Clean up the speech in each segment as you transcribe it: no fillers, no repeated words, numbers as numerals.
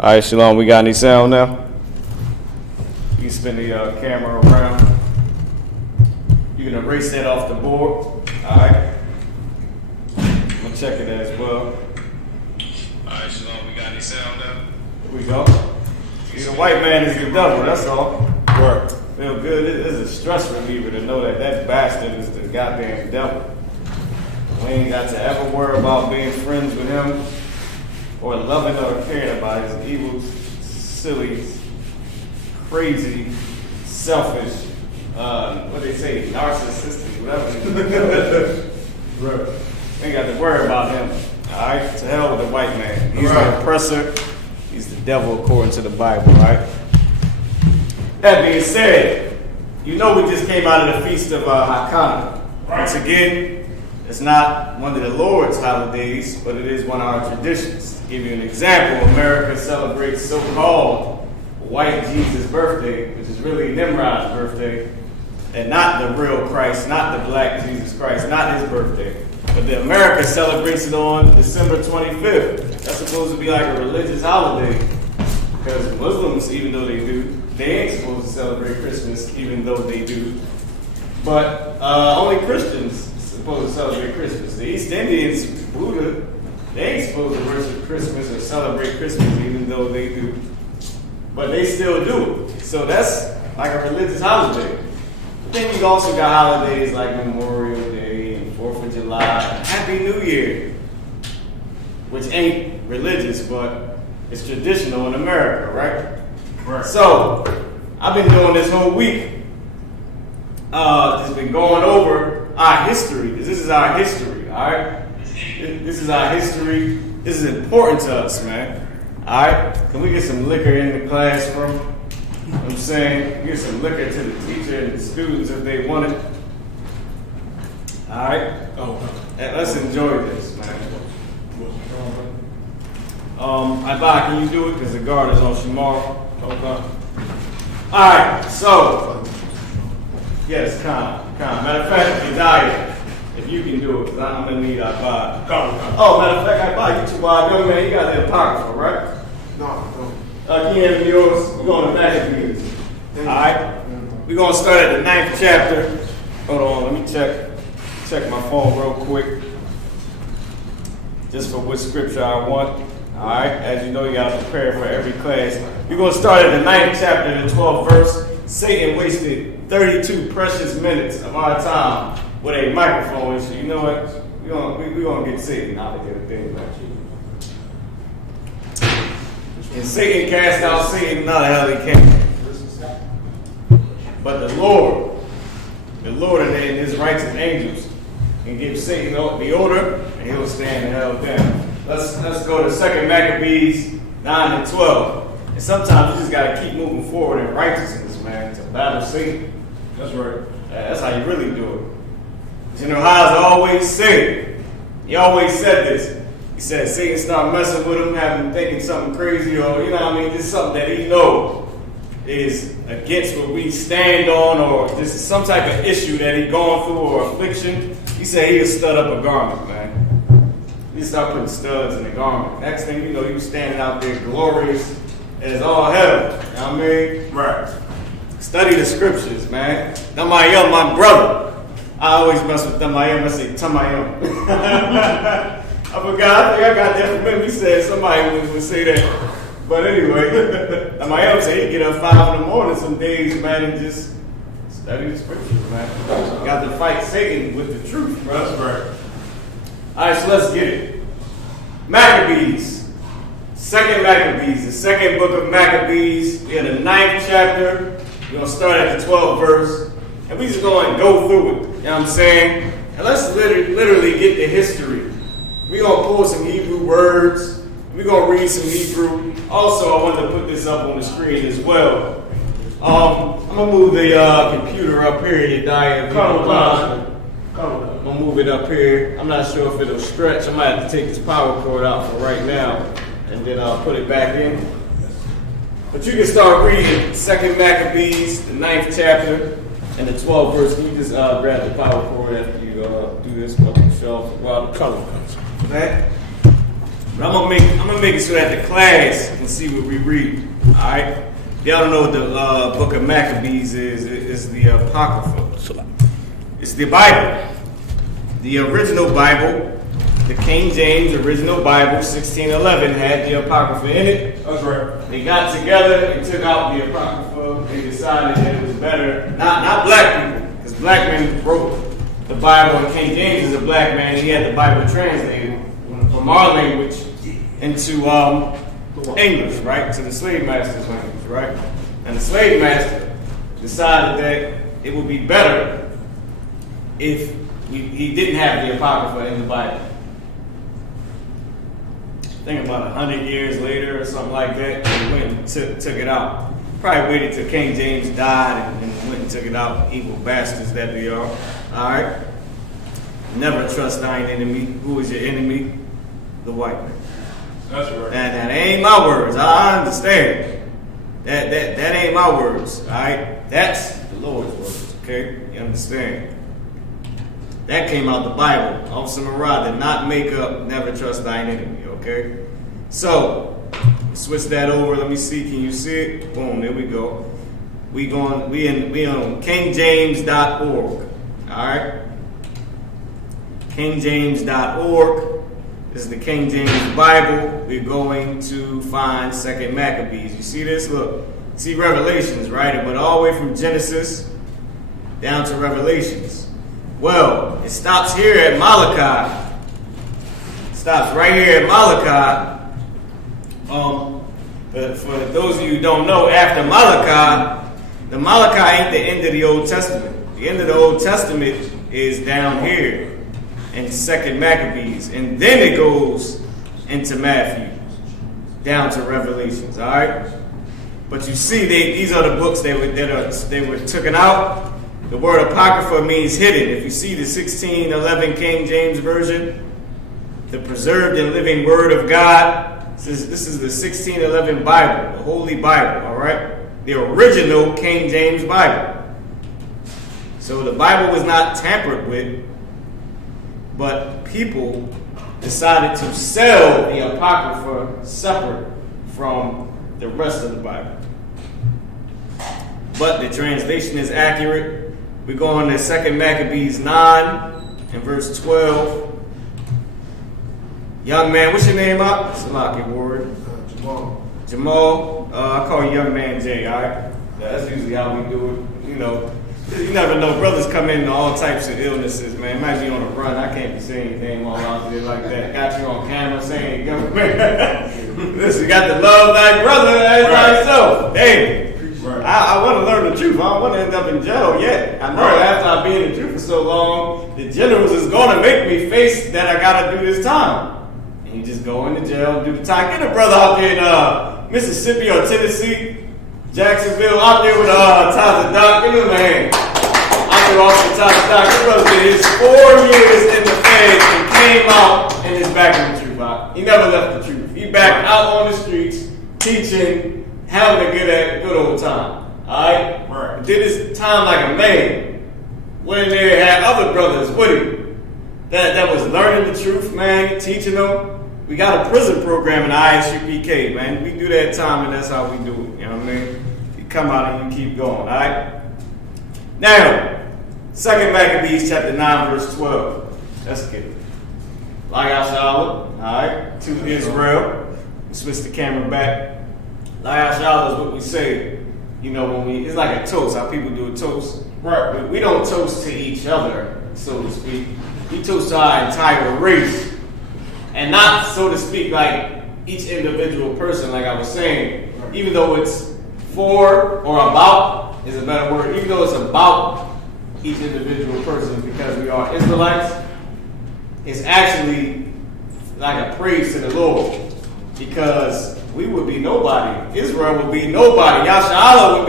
All right, Shalom, we got any sound now? You can spin the camera around. You can erase that off the board. All right. I'm going to check it as well. All right, Shalom, we got any sound now? Here we go. The white man is the devil, that's all. Work. Feel good. It is a stress reliever to know that that bastard is the goddamn devil. We ain't got to ever worry about being friends with him or loving or caring about his evil, silly, crazy, selfish, what they say, narcissistic, whatever. Right. We ain't got to worry about him. All right? To hell with the white man. He's the oppressor. He's the devil according to the Bible, right? That being said, you know we just came out of the feast of Hakanah. Once again, it's not one of the Lord's holidays, but it is one of our traditions. To give you an example, America celebrates so-called white Jesus' birthday, which is really Nimrod's birthday, and not the real Christ, not the black Jesus Christ, not his birthday. But the America celebrates it on December 25th. That's supposed to be like a religious holiday. Because Muslims, even though they do, they ain't supposed to celebrate Christmas, even though they do. But only Christians supposed to celebrate Christmas. The East Indians, Buddha, they ain't supposed to worship Christmas or celebrate Christmas, even though they do. But they still do it. So that's like a religious holiday. But then you also got holidays like Memorial Day and 4th of July and Happy New Year, which ain't religious, but it's traditional in America, right? Right. So I've been doing this whole week. Just been going over our history, because this is our history, all right? This is our history. This is important to us, man. All right? Can we get some liquor in the classroom? You know what I'm saying? Get some liquor to the teacher and the students if they want it. All right? And let's enjoy this, man. Ibai, can you do it? Because the guard is on Shamar. Okay. All right, so, yes, Khan. Matter of fact, Hidayah, if you can do it, because I'm going to need Ibai. Oh, matter of fact, Ibai, you too wild, young man, you got the apocrypha, right? No. Can you hand me yours? We're going to Maccabees. All right? We're going to start at the 9th chapter. Hold on, let me check my phone real quick. Just for which scripture I want. All right, as you know, you got to prepare for every class. We're going to start at the 9th chapter, the 12th verse. Satan wasted 32 precious minutes of our time with a microphone issue. You know what? We're going to get Satan out of here. Things like you. And Satan cast out Satan, not hell he came. But the Lord and his righteous angels can give Satan the order, and he'll stand and hell down. Let's go to 2 Maccabees 9 and 12. And sometimes you just got to keep moving forward in righteousness, man, to battle Satan. That's right. That's how you really do it. General Haas always said, he always said this. He said Satan start messing with him, having him thinking something crazy, or, you know what I mean, just something that he knows is against what we stand on, or just some type of issue that he going through, or affliction. He said he'll stud up a garment, man. He start putting studs in the garment. Next thing you know, he was standing out there glorious as all hell. You know what I mean? Right. Study the scriptures, man. Tamayim, my brother. I always mess with Tamayim. I say Tamayim. I forgot. I think I got that from him. He said somebody would say that. But anyway, Tamayim said he'd get up 5 in the morning some days, man, and just study the scriptures, man. Got to fight Satan with the truth, bro. That's right. All right, so let's get it. Maccabees. 2nd Maccabees, the second book of Maccabees. We're in the 9th chapter. We're going to start at the 12th verse. And we just going to go through it. You know what I'm saying? And let's literally get the history. We're going to pull some Hebrew words. We're going to read some Hebrew. Also, I wanted to put this up on the screen as well. I'm going to move the computer up here. I'm going to move it up here. I'm not sure if it'll stretch. I might have to take this power cord out for right now and then I'll put it back in. But you can start reading 2nd Maccabees, the 9th chapter, and the 12th verse. Can you just grab the power cord after you do this? While the shelf, while the color comes. That? But I'm gonna make it so that the class can see what we read. All right. Y'all don't know what the book of Maccabees is. It's the Apocrypha. It's the Bible. The original Bible, the King James original Bible, 1611, had the Apocrypha in it. That's right. They got together and took out the Apocrypha. They decided that it was better. Not black people, because black men wrote the Bible, and King James is a black man. He had the Bible translated from our language into English, right? To the slave master's language, right? And the slave master decided that it would be better if he didn't have the Apocrypha in the Bible. I think about 100 years later or something like that, they went and took it out. Probably waited till King James died and went and took it out. Evil bastards that they are. All right? Never trust thine enemy. Who is your enemy? The white man. That's right. And that ain't my words. I understand. That ain't my words. All right? That's the Lord's words. Okay? You understand? That came out the Bible. Officer Marad did not make up never trust thine enemy. Okay? So, switch that over. Let me see. Can you see it? Boom. There we go. We on kingjames.org. All right? kingjames.org. This is the King James Bible. We're going to find 2 Maccabees. You see this? Look. See Revelations, right? It went all the way from Genesis down to Revelations. Well, it stops here at Malachi. It stops right here at Malachi. But for those of you who don't know, after Malachi, the Malachi ain't the end of the Old Testament. The end of the Old Testament is down here in 2 Maccabees, and then it goes into Matthew, down to Revelations. All right, but you see, these are the books they were taken out. The word Apocrypha means hidden. If you see the 1611 King James Version, the preserved and living Word of God, this is the 1611 Bible, the Holy Bible. All right, the original King James Bible. So the Bible was not tampered with. But people decided to sell the Apocrypha separate from the rest of the Bible. But the translation is accurate. We go on to 2 Maccabees 9 and verse 12. Young man, what's your name up? Salaki Ward. Jamal. Jamal. I call you Young Man Jay, all right? That's usually how we do it, you know. You never know. Brothers come in all types of illnesses, man. Imagine you on a run. I can't be saying anything all out there like that. Got you on camera saying, listen, you got to love thy brother as thyself. Hey, I want to learn the truth. I don't want to end up in jail yet. I know after I've been in the truth for so long, the generals is going to make me face that I got to do this time. And you just go into jail and do the time. Get a brother out there in Mississippi or Tennessee, Jacksonville, out there with Tyler Doc. Give him a hand. Out there off the Tyler Doc. This brother did his 4 years in the feds and came out and is back in the truth. He never left the truth. He back out on the streets, teaching, having a good old time. Alright? Right. Did his time like a man. Went in there and had other brothers with him that was learning the truth, man, teaching them. We got a prison program in Isupk, man. We do that time, and that's how we do it. You know what I mean? You come out and you keep going, all right? Now, 2 Maccabees chapter 9, verse 12. Let's get it. Lashawan, all right? To Israel. Switch the camera back. Lashawan is what we say. You know, it's like a toast, how people do a toast. Right. We don't toast to each other, so to speak. We toast to our entire race. And not, so to speak, like each individual person, like I was saying, even though it's for or about is a better word, even though it's about each individual person because we are Israelites, it's actually like a praise to the Lord because we would be nobody. Israel would be nobody. Yasha'Allah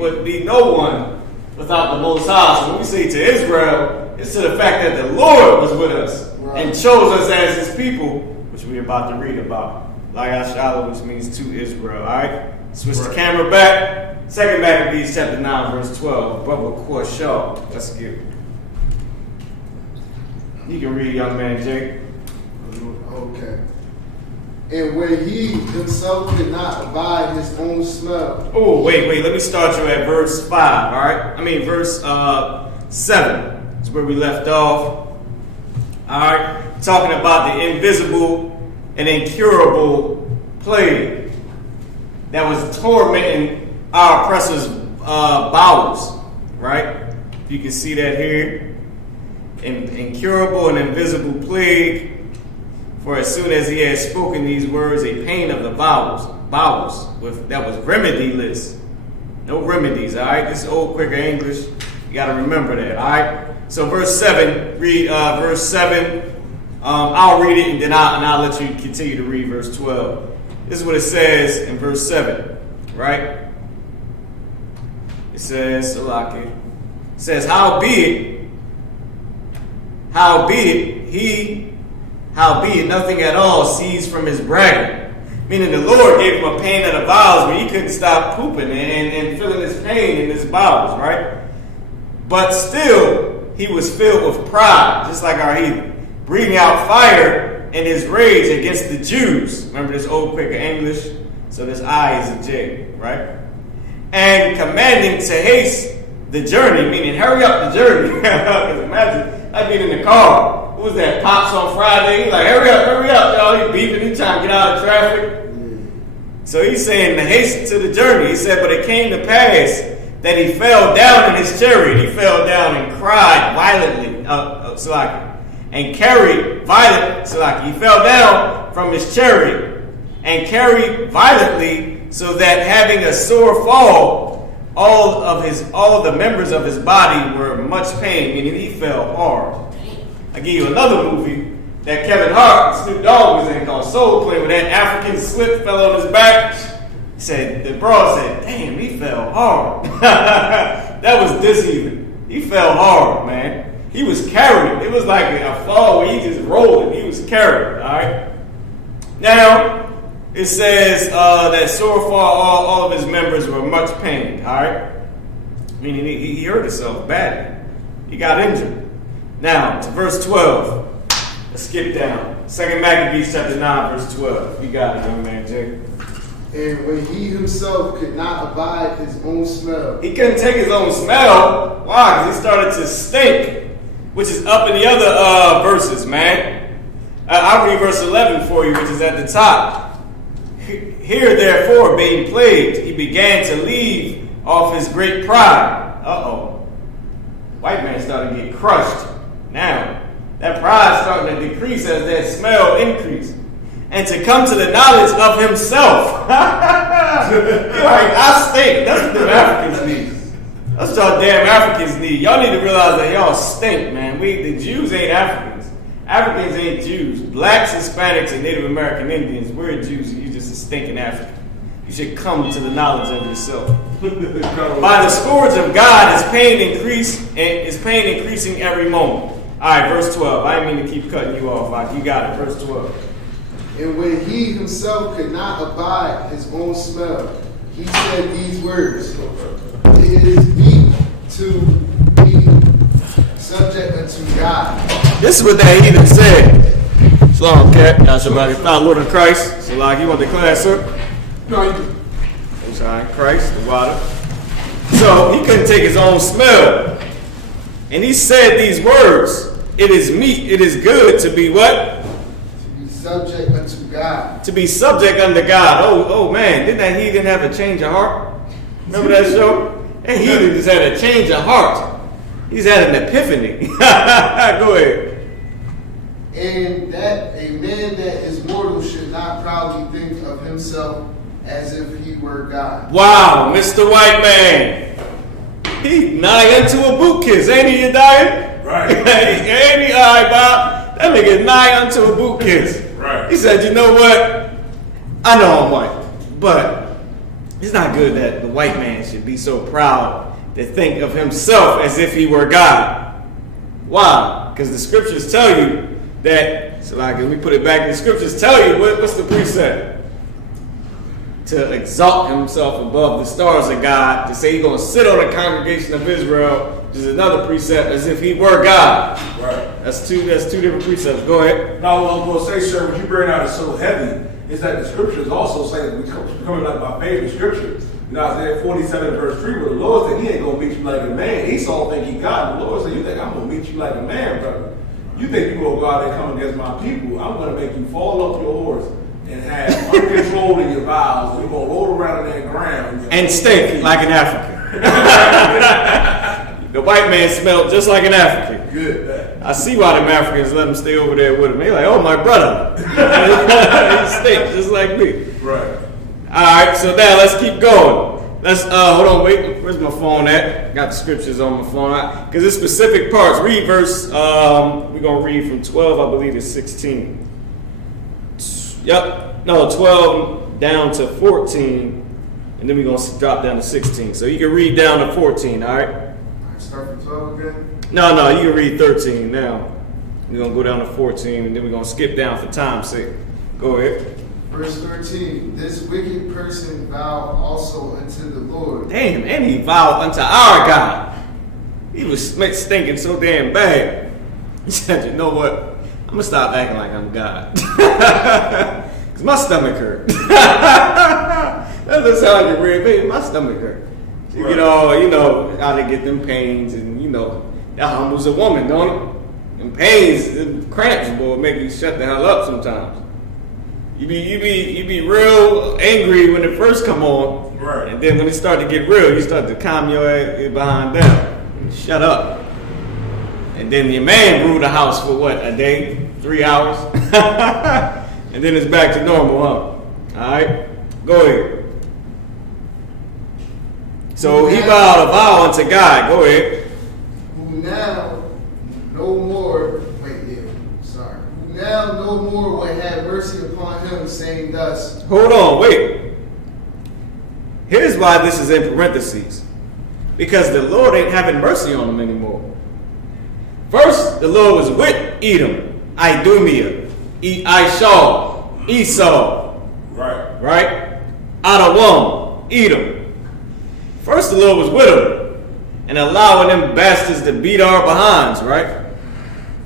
would be no one without the Most High. So when we say to Israel, it's to the fact that the Lord was with us. And chose us as his people, which we're about to read about. Lashawan, which means to Israel. Alright? Switch the camera back. 2 Maccabees chapter 9, verse 12. Brother Korshaw. Let's get it. You can read, young man Jake. Okay. And where he himself could not abide his own smell. Oh, wait. Let me start you at verse 5, all right? Verse 7 is where we left off. All right? Talking about the invisible and incurable plague that was tormenting our oppressors' bowels, right? You can see that here. Incurable and invisible plague. For as soon as he had spoken these words, a pain of the bowels that was remediless. No remedies, all right? This is old quicker English. You got to remember that, all right? So verse 7, read verse 7. I'll read it and then I'll let you continue to read verse 12. This is what it says in verse 7, right? It says, howbeit nothing at all ceased from his bragging. Meaning the Lord gave him a pain of the bowels where he couldn't stop pooping and feeling his pain in his bowels, right? But still, he was filled with pride, just like our heathen, breathing out fire in his rage against the Jews. Remember this old quicker English? So this I is a J, right? And commanding to haste the journey, meaning hurry up the journey. Because imagine, I'd be in the car. What was that? Pops on Friday. He's like, hurry up, y'all. He's beeping. He's trying to get out of traffic. So he's saying to hasten to the journey. He said, but it came to pass that he fell down in his chariot. He fell down and cried violently. And carried violently. He fell down from his chariot and carried violently, so that having a sore fall, all the members of his body were much pain, meaning he fell hard. I give you another movie that Kevin Hart and Snoop Dogg was in called Soul Plane, where that African slip fell on his back. The broad said, damn, he fell hard. That was this even. He fell hard, man. He was carried. It was like a fall where he just rolled. He was carried, all right? Now, it says that sore fall, all of his members were much pained, all right? Meaning he hurt himself badly. He got injured. Now, to verse 12. Let's skip down. 2 Maccabees chapter 9, verse 12. You got it, young man, Jake. And when he himself could not abide his own smell. He couldn't take his own smell. Why? Because he started to stink, which is up in the other verses, man. I'll read verse 11 for you, which is at the top. Here, therefore, being plagued, he began to leave off his great pride. White man started to get crushed. Now, that pride starting to decrease as that smell increased. And to come to the knowledge of himself. I stink. That's what the Africans need. That's what y'all damn Africans need. Y'all need to realize that y'all stink, man. The Jews ain't Africans. Africans ain't Jews. Blacks, Hispanics, and Native American Indians, we're Jews, and you're just a stinking African. You should come to the knowledge of yourself. By the scourge of God, his pain increasing every moment. All right, verse 12. I didn't mean to keep cutting you off. You got it. Verse 12. And when he himself could not abide his own smell, he said these words: it is meet to be subject unto God. This is what that heathen said. Shalom, Cat. Yashabari. Not Lord of Christ. So, like, you want to declare, sir? No, you do. I'm sorry, Christ, the water. So, he couldn't take his own smell. And he said these words: it is meet, it is good to be what? Subject unto God. To be subject unto God. Oh man, didn't that heathen have a change of heart? Remember that show? That heathen just had a change of heart. He's had an epiphany. Go ahead. And that a man that is mortal should not proudly think of himself as if he were God. Wow, Mr. White Man. He nigh unto a boot kiss, ain't he, you dying? Right. Ain't he? All right, Bob. That nigga nigh unto a boot kiss. Right. He said, you know what? I know I'm white, but it's not good that the white man should be so proud to think of himself as if he were God. Why? Because the scriptures tell you that, so like if we put it back, the scriptures tell you, what's the precept? To exalt himself above the stars of God, to say he's going to sit on the congregation of Israel There's another precept as if he were God. Right. That's two different precepts. Go ahead. Now, what I'm going to say, sir, what you bring out is so heavy, is that the scriptures also say, becoming like my favorite scripture. You know, Isaiah 47 verse 3, where the Lord said he ain't going to meet you like a man. Esau think he God. The Lord said, you think I'm going to meet you like a man, brother? You think you're going to go out there and come against my people? I'm going to make you fall off your horse and have uncontrol in your vows. You're going to roll around in that ground. And stink like an African. The white man smelled just like an African. Good, man. I see why them Africans let him stay over there with him. They're like, oh, my brother. He stinks just like me. Right. All right, so now let's keep going. Let's hold on, wait. Where's my phone at? Got the scriptures on my phone because it's specific parts. Read verse. We're gonna read from 12, I believe, to 16. Yep. No, 12 down to 14, and then we're gonna drop down to 16. So you can read down to 14. All right. Start from 12 again? No, you can read 13 now. We're gonna go down to 14, and then we're gonna skip down for time's sake. Go ahead. Verse 13, this wicked person vowed also unto the Lord. Damn, and he vowed unto our God. He was stinking so damn bad. He said, you know what? I'm going to stop acting like I'm God. Because my stomach hurt. That's how I get red, baby. My stomach hurt. You get all, how they get them pains. And, that humbles a woman, don't it? Them pains, them cramps, boy, make you shut the hell up sometimes. You be real angry when it first come on, right? And then when it start to get real, you start to calm your ass behind down. Shut up. And then your man ruled the house for what, a day, 3 hours, and then it's back to normal, huh? All right, go ahead. So he vowed a vow unto God. Go ahead. Who now no more will have mercy upon him, saying thus. Hold on, wait. Here's why this is in parentheses. Because the Lord ain't having mercy on them anymore. First, the Lord was with Edom, Idumea, Ishal, Esau. Right? Adawam, Edom. First, the Lord was with them and allowing them bastards to beat our behinds, right?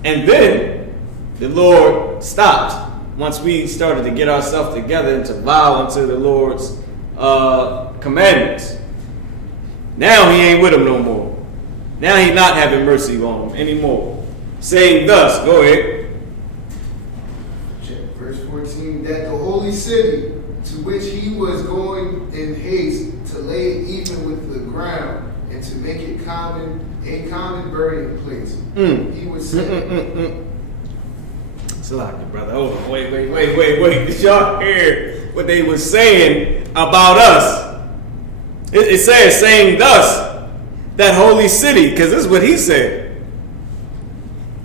And then the Lord stopped once we started to get ourselves together and to vow unto the Lord's commandments. Now he ain't with them no more. Now he's not having mercy on them anymore. Saying thus, go ahead. Verse 14, that the holy city to which he was going in haste to lay it even with the ground and to make it a common burying place. He would say. Slack it, brother. Hold on. Wait. Did y'all hear what they were saying about us? It says, saying thus, that holy city, because this is what he said.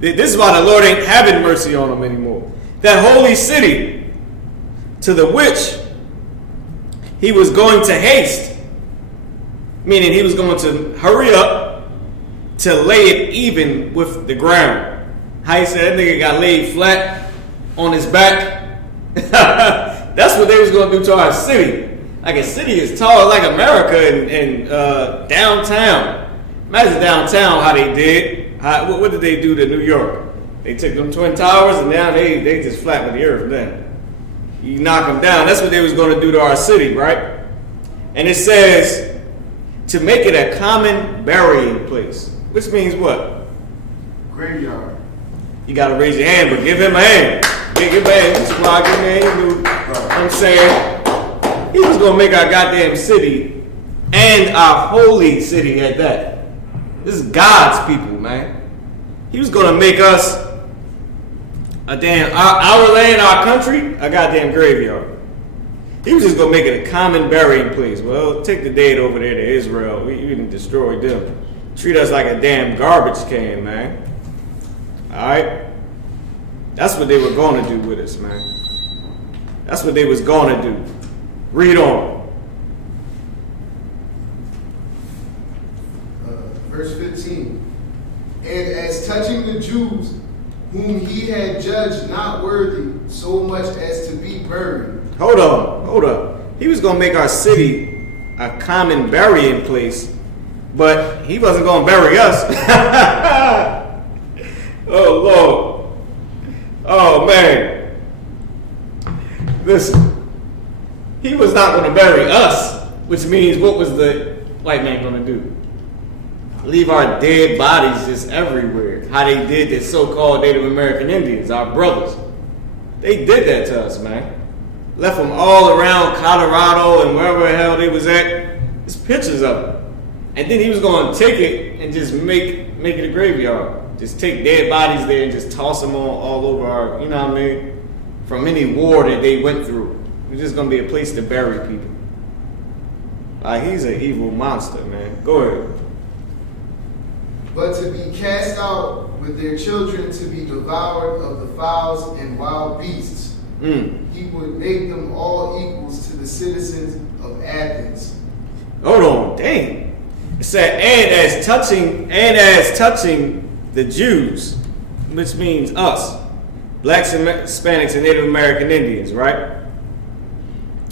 This is why the Lord ain't having mercy on them anymore. That holy city to the which he was going to haste, meaning he was going to hurry up to lay it even with the ground. How he said that nigga got laid flat on his back. That's what they was going to do to our city. Like a city as tall like America and downtown. Imagine downtown how they did. What did they do to New York? They took them Twin Towers and now they just flat with the earth then. You knock them down. That's what they was going to do to our city, right? And it says to make it a common burying place. Which means what? Graveyard. You got to raise your hand, but give him a hand. Give him a hand. Squad, give him a hand. You know what I'm saying? He was going to make our goddamn city and our holy city at that. This is God's people, man. He was going to make us a damn, our land, our country, a goddamn graveyard. He was just going to make it a common burying place. Well, take the dead over there to Israel. We can destroy them. Treat us like a damn garbage can, man. All right? That's what they were going to do with us, man. That's what they was going to do. Read on. Verse 15. And as touching the Jews, whom he had judged not worthy so much as to be buried. Hold up. He was going to make our city a common burying place, But he wasn't going to bury us. Oh, Lord. Oh, man. Listen. He was not going to bury us, which means what was the white man going to do? Leave our dead bodies just everywhere. How they did the so-called Native American Indians, our brothers. They did that to us, man. Left them all around Colorado and wherever the hell they was at. There's pictures of them. And then he was going to take it and just make it a graveyard. Just take dead bodies there and just toss them all over our, you know what I mean? From any war that they went through. It's just going to be a place to bury people. He's an evil monster, man. Go ahead. But to be cast out with their children to be devoured of the fowls and wild beasts. He would make them all equals to the citizens of Athens. Hold on, dang. It said, and as touching the Jews, which means us, blacks and Hispanics and Native American Indians, right?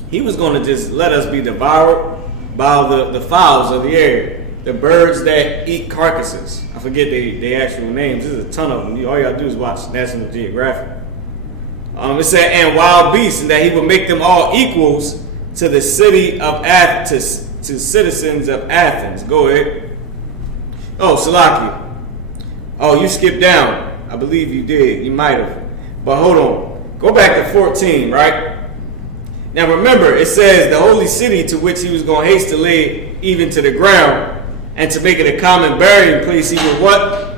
He was going to just let us be devoured by the fowls of the air, the birds that eat carcasses. I forget their actual names. There's a ton of them. All you gotta do is watch National Geographic. It said, and wild beasts, and that he would make them all equals to the city of Athens, to citizens of Athens. Go ahead. Oh, Salaki. Oh, you skipped down. I believe you did. You might have. But hold on. Go back to 14, right? Now remember, it says the holy city to which he was going to haste to lay even to the ground, and to make it a common burying place, he would what?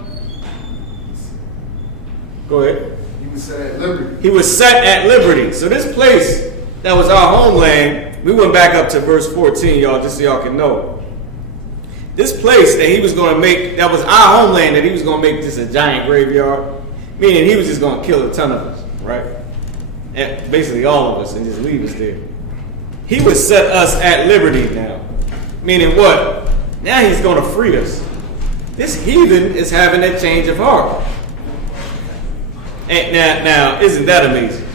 Go ahead. He was set at liberty. He was set at liberty. So this place that was our homeland, we went back up to verse 14, y'all, just so y'all can know. This place that he was going to make, that was our homeland, that he was going to make just a giant graveyard, meaning he was just going to kill a ton of us, right? And basically all of us, and just leave us there. He would set us at liberty now. Meaning what? Now he's going to free us. This heathen is having a change of heart. And now, isn't that amazing?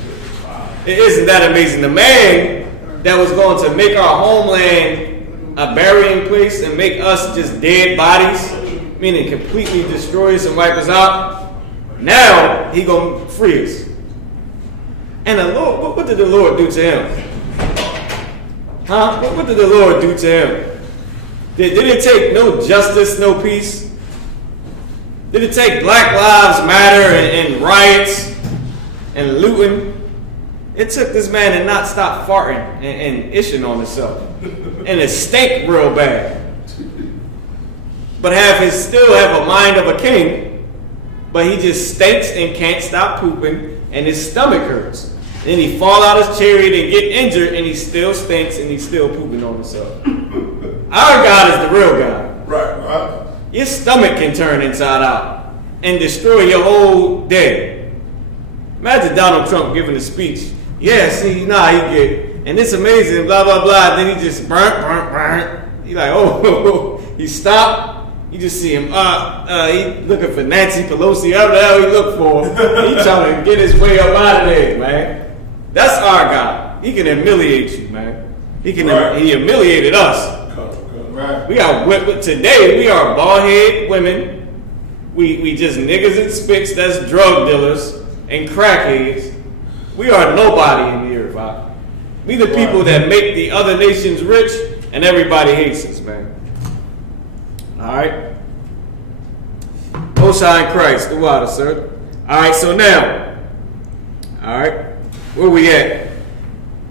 Isn't that amazing? The man that was going to make our homeland a burying place and make us just dead bodies, meaning completely destroy us and wipe us out, now he going to free us. And the Lord, what did the Lord do to him? Huh? What did the Lord do to him? Did it take no justice, no peace? Did it take Black Lives Matter and riots and looting? It took this man to not stop farting and ishing on himself. And it stank real bad. But still have a mind of a king, but he just stinks and can't stop pooping, and his stomach hurts. Then he fall out his chariot and get injured, and he still stinks and he's still pooping on himself. Our God is the real God. Right. Your stomach can turn inside out and destroy your whole day. Imagine Donald Trump giving a speech. Yeah, see, he get, and it's amazing, blah, blah, blah. Then he just burnt. He like, oh, he stopped. You just see him, he looking for Nancy Pelosi, whatever the hell he look for. He trying to get his way up out of there, man. That's our God. He can humiliate you, man. He humiliated us. Right. We are today. We are bald-head women. We just niggas and spicks. That's drug dealers and crackheads. We are nobody in the earth. We the people that make the other nations rich, and everybody hates us, man. All right. Oshine Christ, the water, sir. All right. So now, all right, where we at?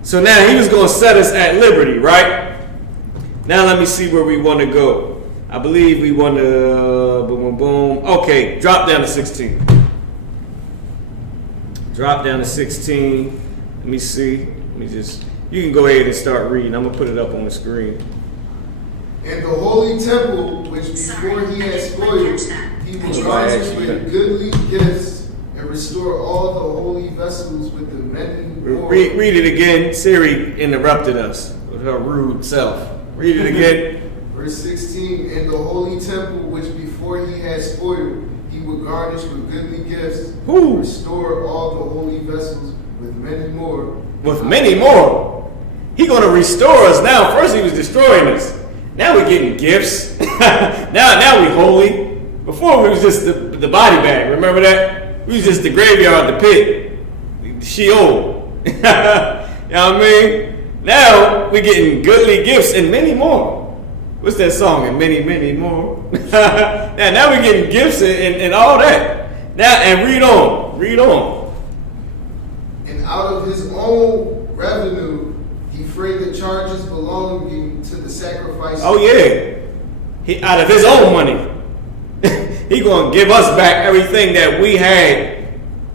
So now he was going to set us at liberty, right? Now let me see where we want to go. I believe we want to boom. Okay, drop down to 16. Drop down to 16. Let me see. You can go ahead and start reading. I'm going to put it up on the screen. And the holy temple, which before he had spoiled, he will garnish with goodly gifts and restore all the holy vessels with the many more. Read it again. Siri interrupted us with her rude self. Read it again. Verse 16, and the holy temple, which before he had spoiled, he would garnish with goodly gifts, and restore all the holy vessels with many more. With many more? He going to restore us now. First he was destroying us. Now we're getting gifts. Now we holy. Before we was just the body bag. Remember that? We was just the graveyard, the pit, Sheol. You know what I mean? Now we getting goodly gifts and many more. What's that song? And many, many more. now we getting gifts and all that. Now and read on. And out of his own revenue, he freed the charges belonging to the sacrifice. Oh yeah, he out of his own money. He gonna give us back everything that we had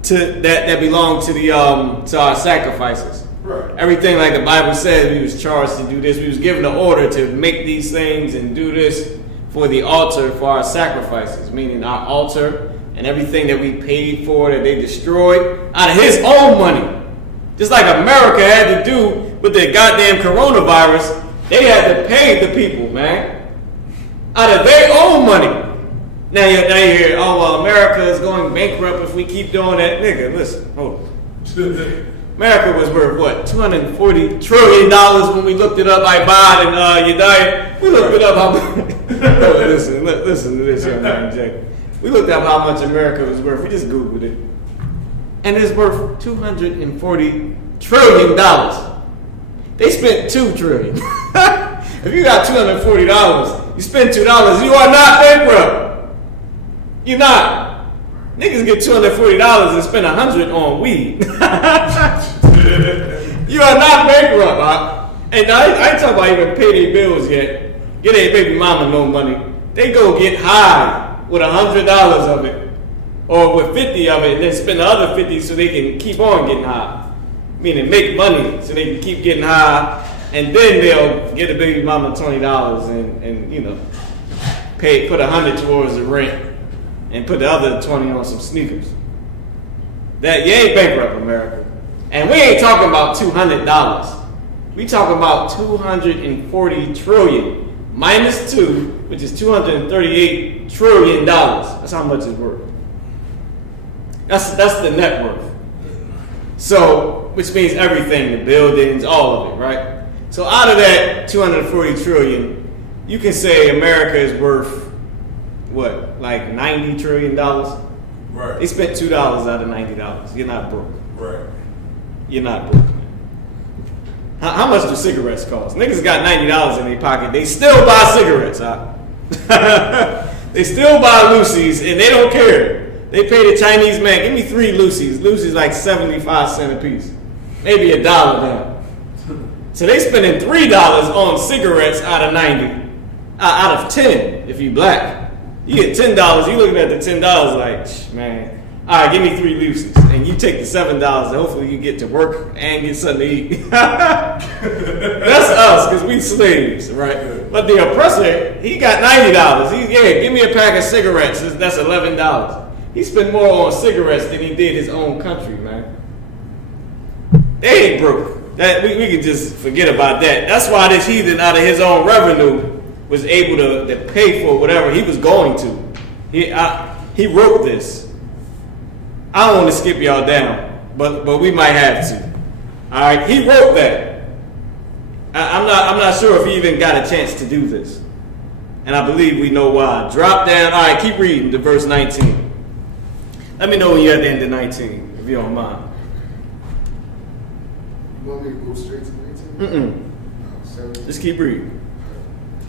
that belonged to the to our sacrifices. Right. Everything like the Bible says, we was charged to do this. We was given the order to make these things and do this for the altar for our sacrifices, meaning our altar and everything that we paid for that they destroyed out of his own money. Just like America had to do with the goddamn coronavirus, they had to pay the people, man, out of their own money. Now you hear, oh, well, America is going bankrupt if we keep doing that. Nigga, listen, hold on. America was worth, what, $240 trillion when we looked it up. I bought and Yedaya. We looked it up how much. listen to this, young man, Jack. We looked up how much America was worth. We just Googled it. And it's worth $240 trillion. They spent $2 trillion. If you got $240, you spend $2, you are not bankrupt. You're not. Niggas get $240 and spend $100 on weed. You are not bankrupt, huh? And I ain't talking about even pay their bills yet. Get their baby mama no money. They go get high with $100 of it, or with 50 of it, and then spend the other 50 so they can keep on getting high. Meaning make money so they can keep getting high, and then they'll get a baby mama $20 and you know, put $100 towards the rent. And put the other 20 on some sneakers. That you ain't bankrupt, America. And we ain't talking about $200. We talking about $240 trillion minus 2, which is $238 trillion. That's how much it's worth. That's the net worth. So, which means everything, the buildings, all of it, right? So out of that $240 trillion, you can say America is worth what, like $90 trillion? Right. They spent $2 out of $90. You're not broke. Right. You're not broke. How much do cigarettes cost? Niggas got $90 in their pocket. They still buy cigarettes, huh? They still buy Lucy's and they don't care. They pay the Chinese man, give me 3 Lucy's. Lucy's like 75 cents a piece. Maybe $1 now. So they spending $3 on cigarettes out of 90. Out of 10 if you black. You get $10, you looking at the $10 like, man, all right, give me 3 Lucy's. And you take the $7, and hopefully you get to work and get something to eat. That's us, because we slaves, right? But the oppressor, he got $90. Give me a pack of cigarettes, that's $11. He spent more on cigarettes than he did his own country, man. They ain't broke. That we can just forget about that. That's why this heathen out of his own revenue was able to pay for whatever he was going to. He wrote this. I don't want to skip y'all down, but we might have to. All right, he wrote that. I'm not sure if he even got a chance to do this, and I believe we know why. Drop down. All right, keep reading to verse 19. Let me know when you're at the end of 19, if you don't mind. You want me to go straight to 19? Just keep reading.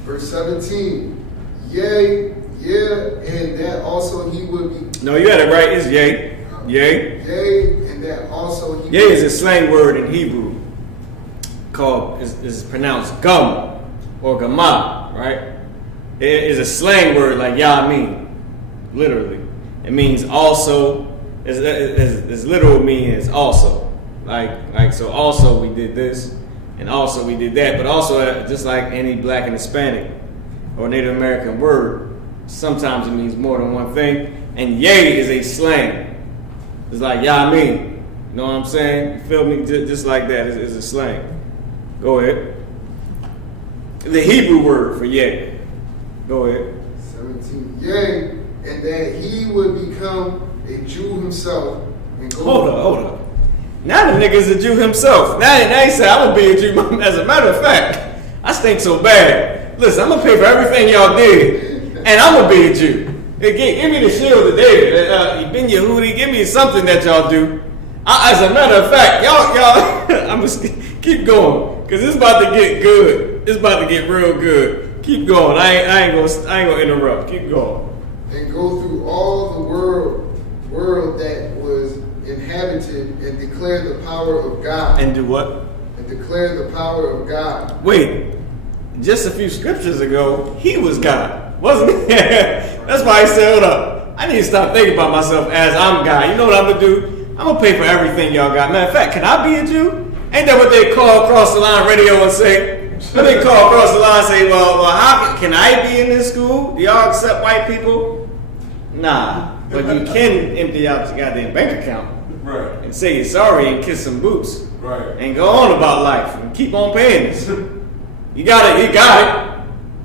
Verse 17, yea, and that also he would be. No, you had it right. It's yea. Yea. Yea, and that also he yea is a slang word in Hebrew called, is pronounced gum or gamah, right? It is a slang word like yamin, literally. It means also, its literal meaning is also. Like so also we did this. And also we did that, but also just like any black and Hispanic or Native American word, sometimes it means more than one thing. And yay is a slang. It's like yeah, I mean, you know what I'm saying? You feel me? Just like that is a slang. Go ahead. The Hebrew word for yay. Go ahead. 17. Yea, and that he would become a Jew himself. And go Hold up. Now the nigga's a Jew himself. Now he said, I'm going to be a Jew. As a matter of fact, I stink so bad. Listen, I'm going to pay for everything y'all did. And I'm gonna be a Jew. Give me the shield of David. Ben Yehudi, give me something that y'all do. As a matter of fact, y'all, I'm just keep going because it's about to get good. It's about to get real good. Keep going. I ain't gonna interrupt. Keep going. And go through all the world that was inhabited and declare the power of God. And do what? And declare the power of God. Wait, just a few scriptures ago, he was God, wasn't he? That's why he said, hold up, I need to stop thinking about myself as I'm God. You know what I'm going to do? I'm going to pay for everything y'all got. Matter of fact, can I be a Jew? Ain't that what they call across the line radio and say? When they call across the line and say, well, how can I be in this school? Do y'all accept white people? Nah, but you can empty out your goddamn bank account. Right. And say you're sorry and kiss some boots. Right. And go on about life and keep on paying this. You got it.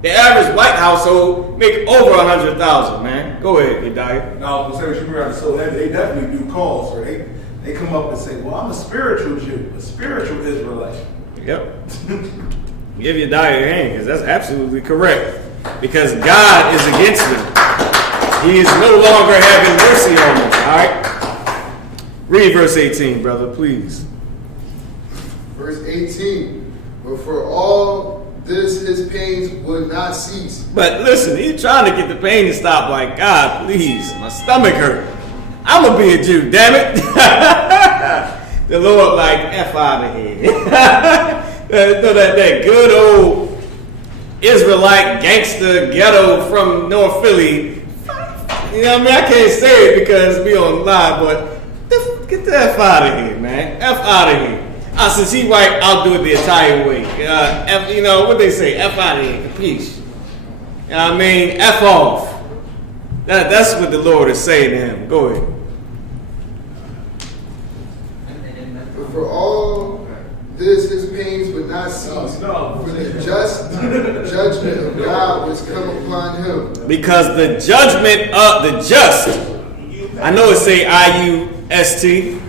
The average white household make over 100,000, man. Go ahead, Yediah. Now, the Scripture bring out so heavy, they definitely do calls, or they come up and say, well, I'm a spiritual Jew, a spiritual Israelite. Yep. Give Yediah your hand, because that's absolutely correct. Because God is against them. He is no longer having mercy on them, all right? Read verse 18, brother, please. Verse 18. But for all this, his pains would not cease. But listen, he's trying to get the pain to stop. Like, God, please, my stomach hurt. I'm gonna be a Jew, damn it. The Lord, like, F out of here. that good old Israelite gangster ghetto from North Philly. You know what I mean? I can't say it because we on live, but get the F out of here, man. F out of here. Since he white, I'll do it the Italian way. You know what they say? F out of here, capiche. You know what I mean? F off. That's what the Lord is saying to him. Go ahead. But for all this, his pains would not cease. For the just judgment of God was come upon him. Because the judgment of the just, I know it say I-U-S-T,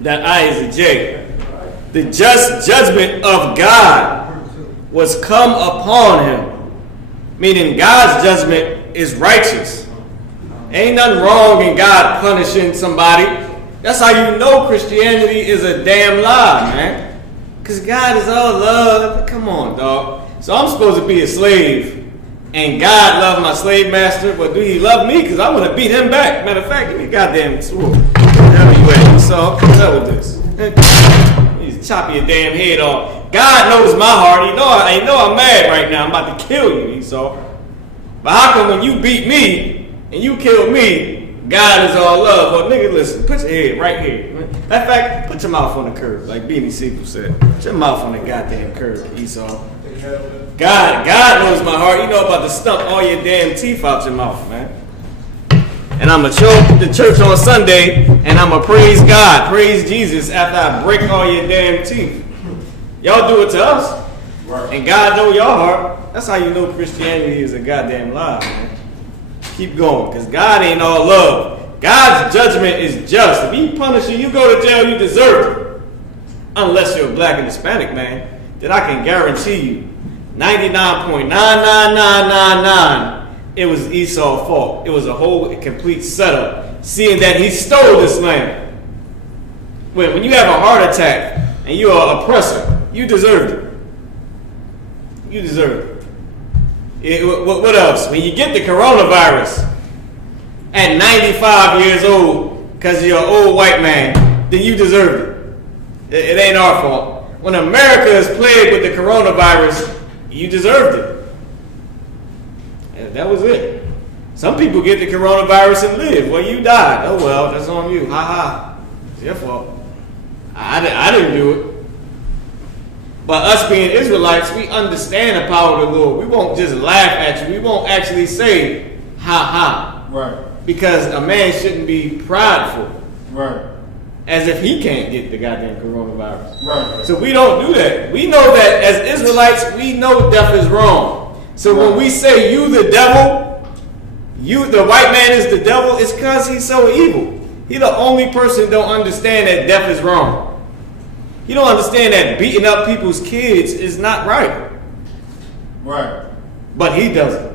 that I is a J. The just judgment of God was come upon him. Meaning God's judgment is righteous. Ain't nothing wrong in God punishing somebody. That's how you know Christianity is a damn lie, man. Because God is all love. Come on, dog. So I'm supposed to be a slave. And God loved my slave master. But do he love me? Because I want to beat him back. Matter of fact, give me a goddamn sword. Where you at, Esau? What's up with this? Chop your damn head off. God knows my heart. He know I'm mad right now. I'm about to kill you, Esau. But how come when you beat me and you kill me, God is all love? Well, nigga, listen. Put your head right here. Matter of fact, put your mouth on the curb, like Beanie Siegel said. Put your mouth on the goddamn curb, Esau. God knows my heart. You know about to stump all your damn teeth out your mouth, man. And I'm going to show up at the church on Sunday, and I'm going to praise God, praise Jesus after I break all your damn teeth. Y'all do it to us. Right. And God know your heart. That's how you know Christianity is a goddamn lie, man. Keep going, because God ain't all love. God's judgment is just. If he punish you, you go to jail, you deserve it. Unless you're a black and Hispanic man, then I can guarantee you 99.99999 it was Esau's fault. It was a whole complete setup. Seeing that he stole this land. When you have a heart attack and you are an oppressor, you deserved it. You deserved it. What else? When you get the coronavirus at 95 years old because you're an old white man, then you deserved it. It ain't our fault. When America is plagued with the coronavirus, you deserved it. That was it. Some people get the coronavirus and live. Well, you died. Oh, well, that's on you. Ha ha. It's your fault. I didn't do it. But us being Israelites, we understand the power of the Lord. We won't just laugh at you. We won't actually say, ha ha. Right. Because a man shouldn't be prideful. Right. As if he can't get the goddamn coronavirus. Right. So we don't do that. We know that as Israelites, we know death is wrong. So when we say you the devil, the white man is the devil, it's because he's so evil. He the only person who don't understand that death is wrong. He don't understand that beating up people's kids is not right. Right. But he doesn't.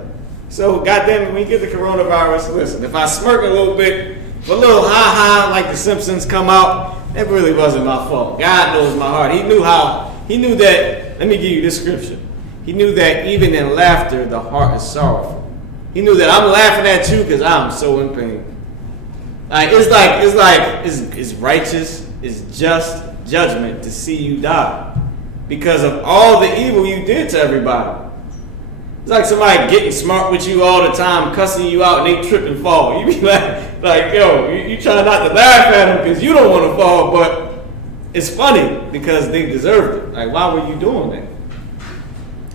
So, goddamn, when you get the coronavirus, listen, if I smirk a little bit, if a little ha-ha like the Simpsons come out, that really wasn't my fault. God knows my heart. He knew that, let me give you this scripture. He knew that even in laughter, the heart is sorrowful. He knew that I'm laughing at you because I'm so in pain. It's righteous, it's just judgment to see you die because of all the evil you did to everybody. It's like somebody getting smart with you all the time, cussing you out, and they trip and fall. You be like, yo, you try not to laugh at them because you don't want to fall, but it's funny because they deserved it. Like, why were you doing that?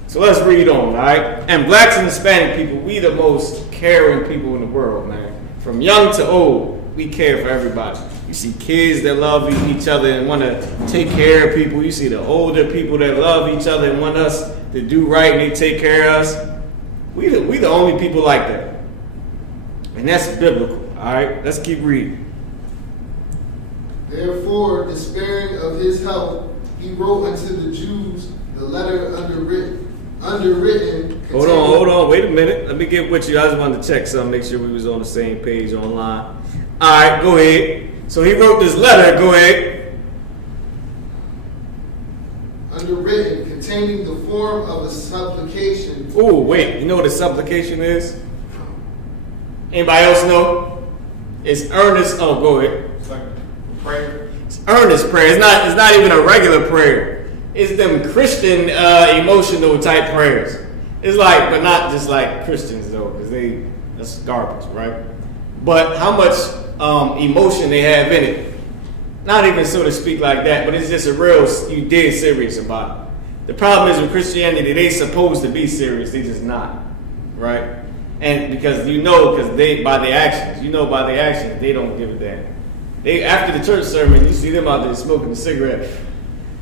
So let's read on, all right? And blacks and Hispanic people, we the most caring people in the world, man. From young to old, we care for everybody. You see kids that love each other and want to take care of people. You see the older people that love each other and want us to do right and they take care of us. We the only people like that. And that's biblical, all right? Let's keep reading. Therefore, despairing of his help, he wrote unto the Jews the letter underwritten. Hold on, wait a minute. Let me get with you. I just wanted to check something, make sure we was on the same page online. All right, go ahead. So he wrote this letter, go ahead. Underwritten, containing the form of a supplication. Oh, wait, you know what a supplication is? Anybody else know? It's earnest, oh, go ahead. It's like prayer. It's earnest prayer. It's not even a regular prayer. It's them Christian emotional type prayers. It's like, but not just like Christians though, because that's garbage, right? But how much emotion they have in it. Not even so to speak like that, but it's just a real, you dead serious about it. The problem is with Christianity, they supposed to be serious, they just not, right? And because by the actions, they don't give a damn. They after the church sermon, you see them out there smoking a cigarette.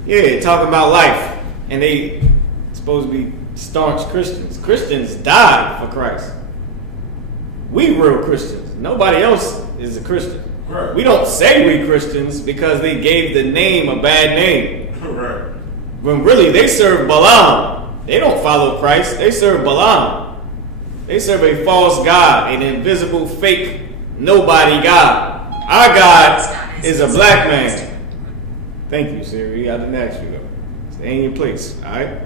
Yeah, talking about life. And they supposed to be staunch Christians. Christians died for Christ. We real Christians. Nobody else is a Christian. Right. We don't say we Christians because they gave the name a bad name. Right. When really they serve Balaam. They don't follow Christ. They serve Balaam. They serve a false God, an invisible, fake, nobody God. Our God is a black man. Thank you, Siri. I didn't ask you though. Stay in your place, all right?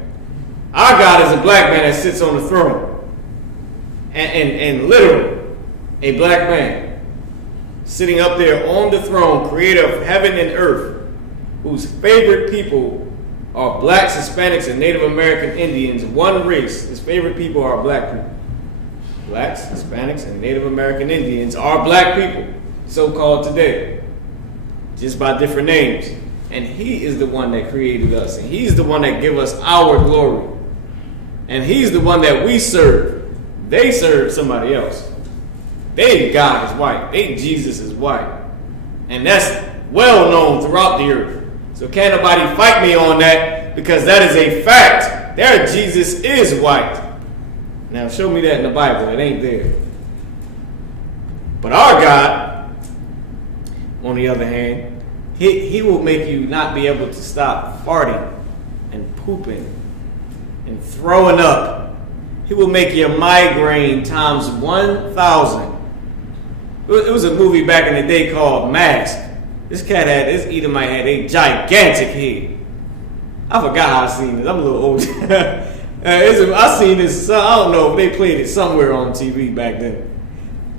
Our God is a black man that sits on the throne. And literally, a black man sitting up there on the throne, creator of heaven and earth, whose favorite people are blacks, Hispanics, and Native American Indians. One race, his favorite people are black people. Blacks, Hispanics, and Native American Indians are black people, so-called today, just by different names. And he is the one that created us. And he's the one that give us our glory. And he's the one that we serve. They serve somebody else. They God is white. They Jesus is white. And that's well known throughout the earth. So can't nobody fight me on that because that is a fact. Their Jesus is white. Now show me that in the Bible. It ain't there. But our God, on the other hand, He will make you not be able to stop farting and pooping and throwing up. He will make your migraine times 1,000. It was a movie back in the day called Mask. This Edomite had a gigantic head. I forgot how I seen this. I'm a little old. I seen this. I don't know if they played it somewhere on TV back then.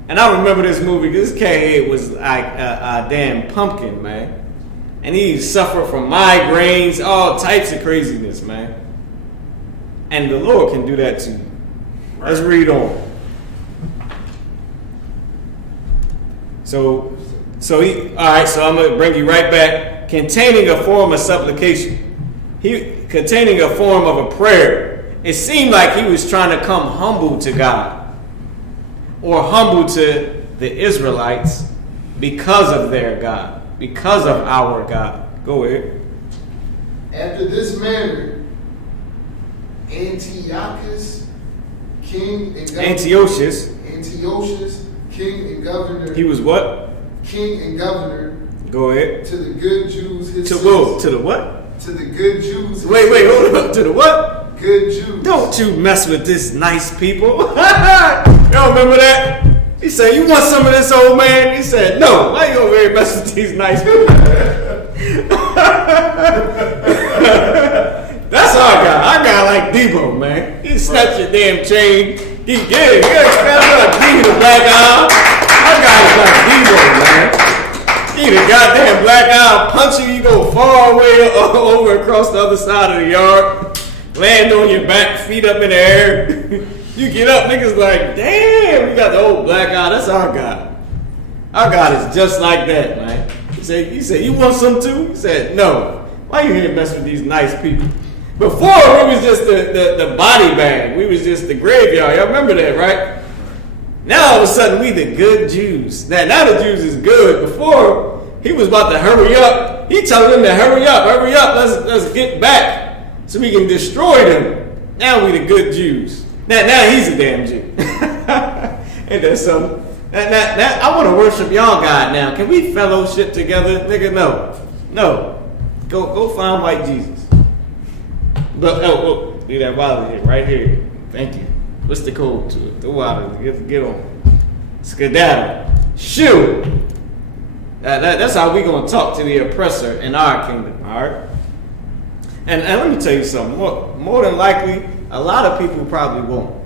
And I remember this movie. This cat head was like a damn pumpkin, man. And he suffered from migraines, all types of craziness, man. And the Lord can do that to you. Let's read on. So I'm going to bring you right back. Containing a form of supplication. Containing a form of a prayer. It seemed like he was trying to come humble to God. Or humble to the Israelites because of their God. Because of our God. Go ahead. After this manner, Antiochus, king and governor. Antiochus, king and governor. He was what? King and governor. Go ahead. To the good Jews, his to the what? To the good Jews. Wait, hold up. To the what? good Jews. Don't you mess with this nice people. Y'all remember that? He said, you want some of this, old man? He said, no. Why you over here mess with these nice people? That's our guy. Our guy like Debo, man. He snatched your damn chain. He did. He got Debo the black eye. Our guy is like Debo, man. He the goddamn black eye punch you. You go far away over across the other side of the yard. Land on your back, feet up in the air. You get up, niggas like, damn, we got the old black eye. That's our guy. Our God is just like that, man. He said, you want some too? He said, no. Why you here messing with these nice people? Before, we was just the body bag. We was just the graveyard. Y'all remember that, right? Now, all of a sudden, we the good Jews. Now the Jews is good. Before, he was about to hurry up. He told them to hurry up, let's get back so we can destroy them. Now we the good Jews. Now he's a damn Jew. Ain't that something? I want to worship y'all God now. Can we fellowship together? Nigga, no. Go find white Jesus. But do that while here, right here. Thank you. What's the code to it? The water. Get on. Skedaddle. Shoo. That's how we gonna talk to the oppressor in our kingdom. All right. And let me tell you something. More than likely, a lot of people probably won't.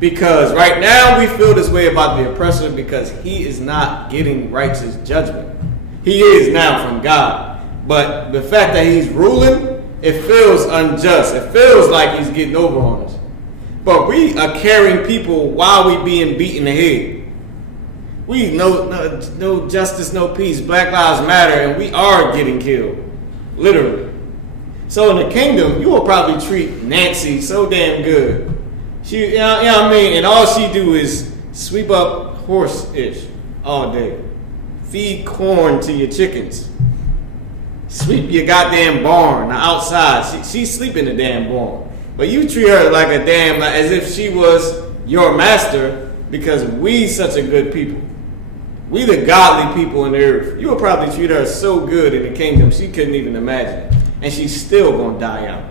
Because right now we feel this way about the oppressor because he is not getting righteous judgment. He is now from God. But the fact that he's ruling, it feels unjust. It feels like he's getting over on us. But we are carrying people while we being beaten in the head. We no justice, no peace, Black Lives Matter, and we are getting killed. Literally. So in the kingdom, you will probably treat Nancy so damn good. She, you know what I mean? And all she do is sweep up horse-ish all day. Feed corn to your chickens. Sweep your goddamn barn outside. She sleep in the damn barn. But you treat her like a damn, as if she was your master because we such a good people. We the godly people in the earth. You will probably treat her so good in the kingdom she couldn't even imagine it. And she's still gonna die out.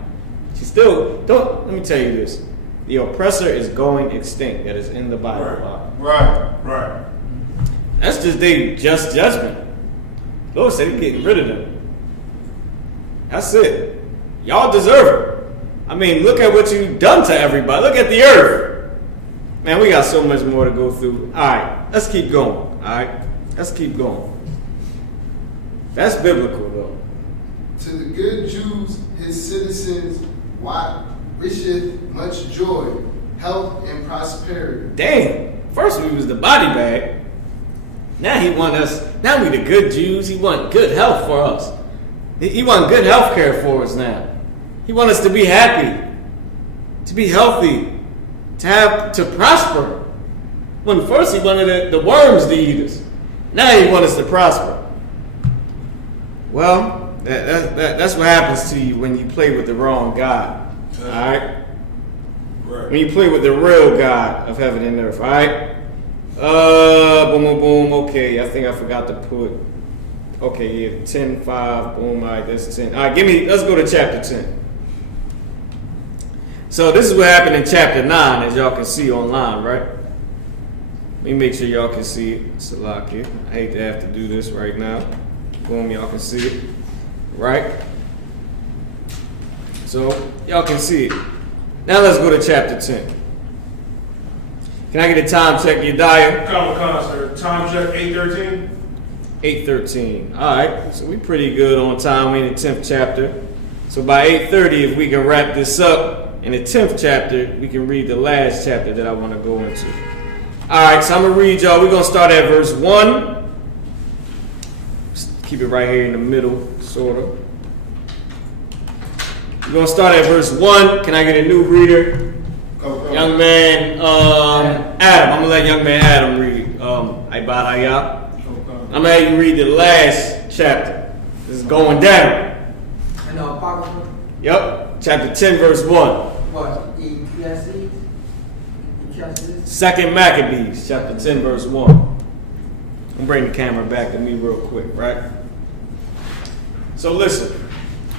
Let me tell you this. The oppressor is going extinct. That is in the Bible. Right. That's just their just judgment. Lord said he's getting rid of them. That's it. Y'all deserve it. I mean, look at what you've done to everybody. Look at the earth. Man, we got so much more to go through. All right, let's keep going. All right, let's keep going. That's biblical, though. To the good Jews, his citizens, wisheth much joy, health, and prosperity. Damn. First we was the body bag. Now he want us. Now we the good Jews. He want good health for us. He want good health care for us now. He want us to be happy, to be healthy, to prosper. When first he wanted the worms to eat us. Now he wants us to prosper. Well, that's what happens to you when you play with the wrong God. All right? When you play with the real God of heaven and earth. All right? Boom. Okay, I think I forgot to put. Okay, yeah, 10:5. Boom. All right, that's 10. All right, let's go to chapter 10. So this is what happened in chapter 9, as y'all can see online, right? Let me make sure y'all can see it. Salaki. I hate to have to do this right now. Boom, y'all can see it. Right? So, y'all can see it. Now let's go to chapter 10. Can I get a time check, Yediah? Come, sir. Time check, 8:13. 8:13. All right, so we pretty good on time. We're in the 10th chapter. So by 8:30, if we can wrap this up in the 10th chapter, we can read the last chapter that I want to go into. All right, so I'm going to read y'all. We're going to start at verse 1. Just keep it right here in the middle, sort of. We're going to start at verse 1. Can I get a new reader? Young man Adam. I'm going to let young man Adam read. Ibadayah. I'm going to have you read the last chapter. This is going down. And Apocrypha? Yep. Chapter 10, verse 1. What? Ecclesiastes? Second Maccabees, chapter 10, verse 1. I'm going to bring the camera back to me real quick, right? So listen.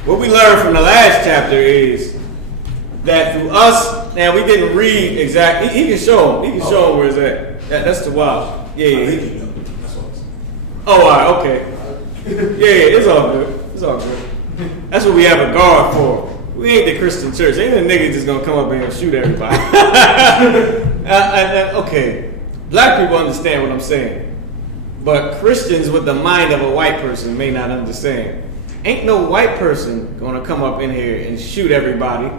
What we learned from the last chapter is that through us, now we didn't read exactly. He can show him. He can show him where it's at. That's the wild. Yeah, yeah. That's all. Oh, all right, okay. Yeah, it's all good. It's all good. That's what we have a guard for. We ain't the Christian church. Ain't a nigga just gonna come up here and shoot everybody. Okay, black people understand what I'm saying, but Christians with the mind of a white person may not understand. Ain't no white person gonna come up in here and shoot everybody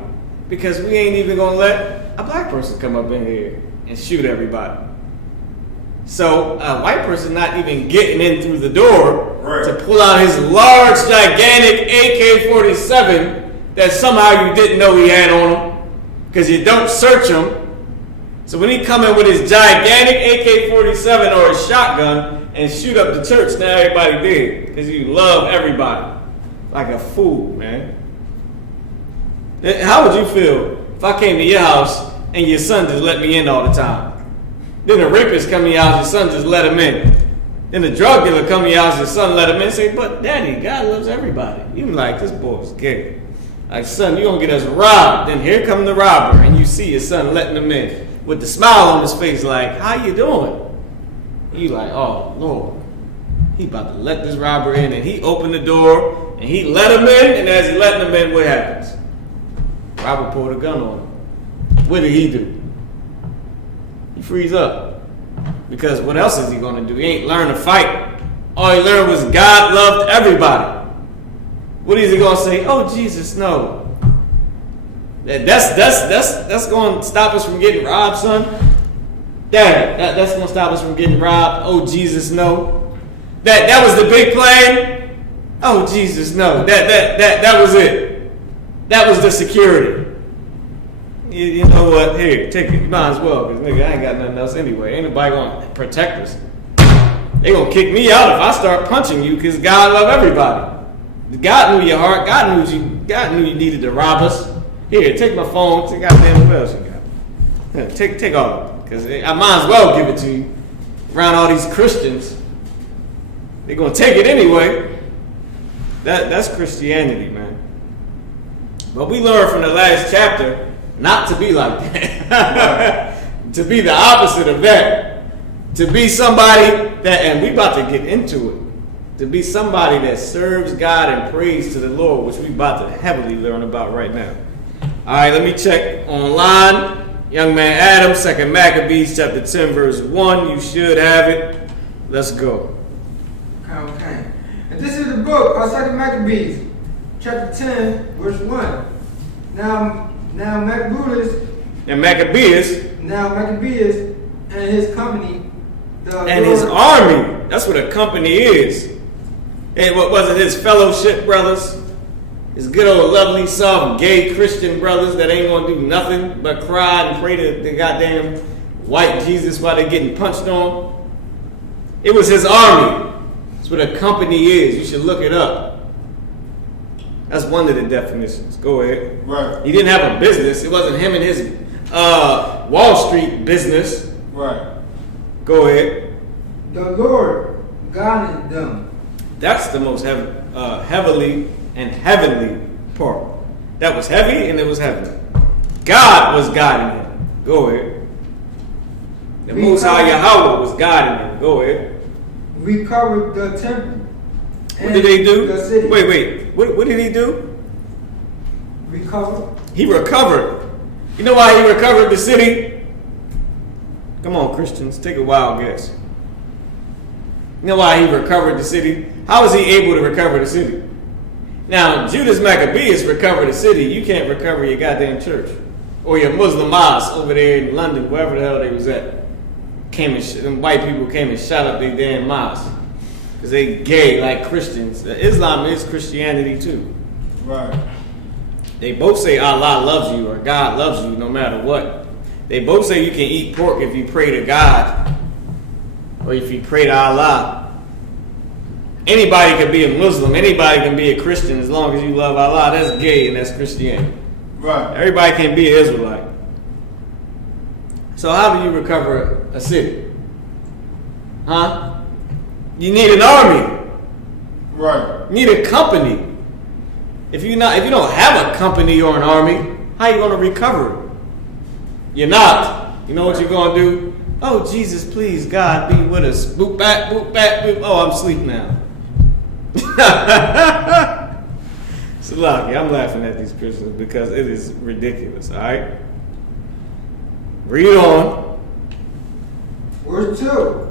because we ain't even gonna let a black person come up in here and shoot everybody. So a white person not even getting in through the door to pull out his large, gigantic AK-47 that somehow you didn't know he had on him because you don't search him. So when he come in with his gigantic AK-47 or his shotgun and shoot up the church, now everybody dead because you love everybody like a fool, man. How would you feel if I came to your house and your son just let me in all the time? Then the rapist come to your house, your son just let him in. Then the drug dealer come to your house, your son let him in and say, but daddy, God loves everybody. You like, this boy's gay. Like, son, you gonna get us robbed. Then here come the robber, and you see your son letting him in with the smile on his face like, how you doing? You like, oh, Lord. He about to let this robber in, and he opened the door, and he let him in, and as he letting him in, what happens? Robber pulled a gun on him. What did he do? He frees up. Because what else is he going to do? He ain't learned to fight. All he learned was God loved everybody. What is he going to say? Oh, Jesus, no. That's going to stop us from getting robbed, son. Dad, that's going to stop us from getting robbed. Oh, Jesus, no. That was the big plan. Oh, Jesus, no. That was it. That was the security. You know what? Here, take it. You might as well, because nigga, I ain't got nothing else anyway. Ain't nobody gonna protect us. They gonna kick me out if I start punching you, because God love everybody. God knew your heart. God knew you needed to rob us. Here, take my phone. Take goddamn what else you got. Take all of it, because I might as well give it to you. Around all these Christians, they're gonna take it anyway. That's Christianity, man. But we learned from the last chapter not to be like that. To be the opposite of that. To be somebody that, and we about to get into it, to be somebody that serves God and prays to the Lord, which we about to heavily learn about right now. All right, let me check online. Young man Adam, 2 Maccabees chapter 10, verse 1. You should have it. Let's go. Okay. And this is the book of 2 Maccabees, chapter 10, verse 1. Now Maccabees and his company, his army. That's what a company is. And what was it? His fellowship brothers, his good old lovely soft gay Christian brothers that ain't gonna do nothing but cry and pray to the goddamn white Jesus while they getting punched on. It was his army. That's what a company is. You should look it up. That's one of the definitions. Go ahead. Right. He didn't have a business. It wasn't him and his Wall Street business. Right. Go ahead. The Lord guided them. That's the most heavily and heavenly part. That was heavy and it was heavenly. God was guiding him. Go ahead. The Most High Yahweh was guiding him. Go ahead. Recovered the temple. What did they do? The city. Wait. What did he do? Recovered. He recovered. You know why he recovered the city? Come on, Christians, take a wild guess. You know why he recovered the city? How was he able to recover the city? Now, Judas Maccabeus recovered the city. You can't recover your goddamn church. Or your Muslim mosque over there in London, wherever the hell they was at. Them white people came and shot up their damn mosque. Because they gay like Christians. Islam is Christianity too. Right. They both say Allah loves you or God loves you no matter what. They both say you can eat pork if you pray to God or if you pray to Allah. Anybody can be a Muslim. Anybody can be a Christian as long as you love Allah. That's gay and that's Christianity. Right. Everybody can be an Israelite. So how do you recover a city? Huh? You need an army. Right. You need a company. If you don't have a company or an army, how you going to recover it? You're not. You know what you're going to do? Oh, Jesus, please, God, be with us. Boop, back, boop, back, boop. Oh, I'm asleep now. So, look, I'm laughing at these Christians because it is ridiculous, all right? Read on. Verse 2.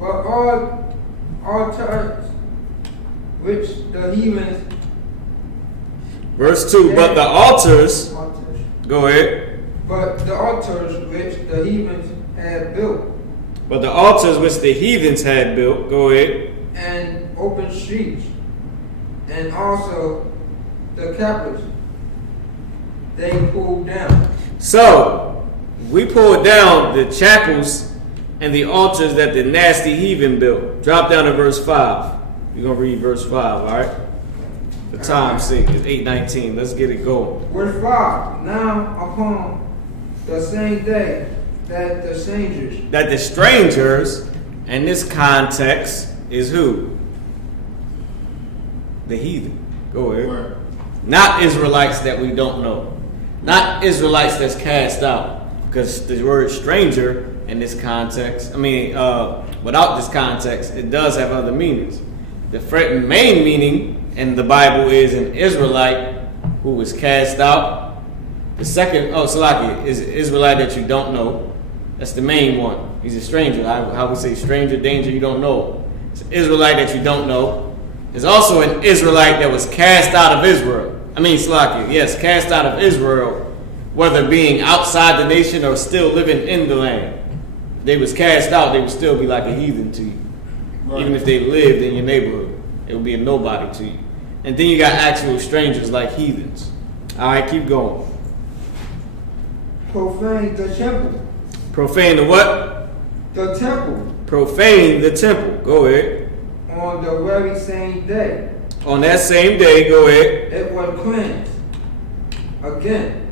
But all altars which the heathens. Verse 2. But the altars. Go ahead. But the altars which the heathens had built. But the altars which the heathens had built. Go ahead. And open streets. And also the capitals they pulled down. So, we pulled down the chapels and the altars that the nasty heathen built. Drop down to verse 5. You're going to read verse 5, all right? The time's sake is 8:19. Let's get it going. Verse 5. Now upon the same day that the strangers, in this context, is who? The heathen. Go ahead. Right. Not Israelites that we don't know. Not Israelites that's cast out. Because the word stranger in this context, without this context, it does have other meanings. The main meaning in the Bible is an Israelite who was cast out. The second, Salaki, is an Israelite that you don't know. That's the main one. He's a stranger. How we say stranger, danger, you don't know. It's an Israelite that you don't know. There's also an Israelite that was cast out of Israel. Cast out of Israel, whether being outside the nation or still living in the land. If they was cast out, they would still be like a heathen to you. Right. Even if they lived in your neighborhood, it would be a nobody to you. And then you got actual strangers like heathens. All right, keep going. Profane the temple. Profane the what? The temple. Profane the temple. Go ahead. On the very same day. On that same day, go ahead. It was cleansed again.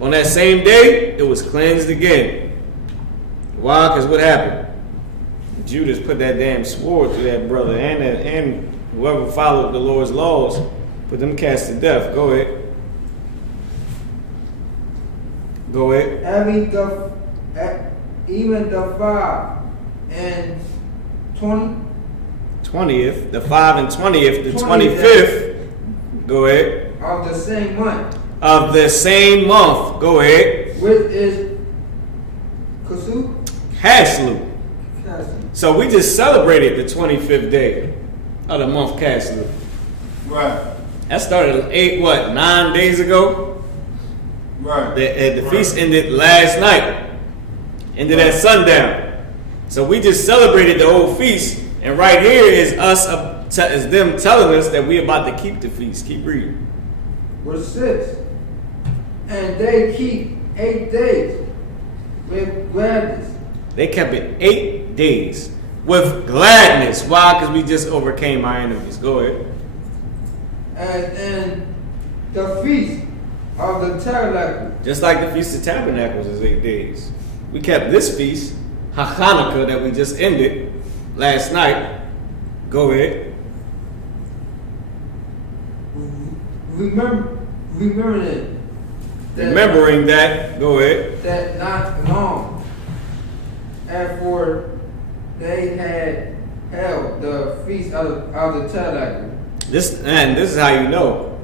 On that same day, it was cleansed again. Why? Because what happened? Judas put that damn sword through that brother and whoever followed the Lord's laws, put them cast to death. Go ahead. Go ahead. Even the 5 and 20. 20th, the 5 and 20th, the 25th. Go ahead. Of the same month. Of the same month. Go ahead. Which is Caslu. So we just celebrated the 25th day of the month Caslu. Right. That started 9 days ago? Right. The feast ended last night. Ended at sundown. So we just celebrated the whole feast. And right here is is them telling us that we're about to keep the feast. Keep reading. Verse 6. And they keep 8 days with gladness. They kept it 8 days with gladness. Why? Because we just overcame our enemies. Go ahead. And the feast of the tabernacle. Just like the Feast of Tabernacles is 8 days. We kept this feast, Hanukkah, that we just ended last night. Go ahead. Remembering that. Go ahead. That not long after they had held the feast of the tabernacle. This is how you know.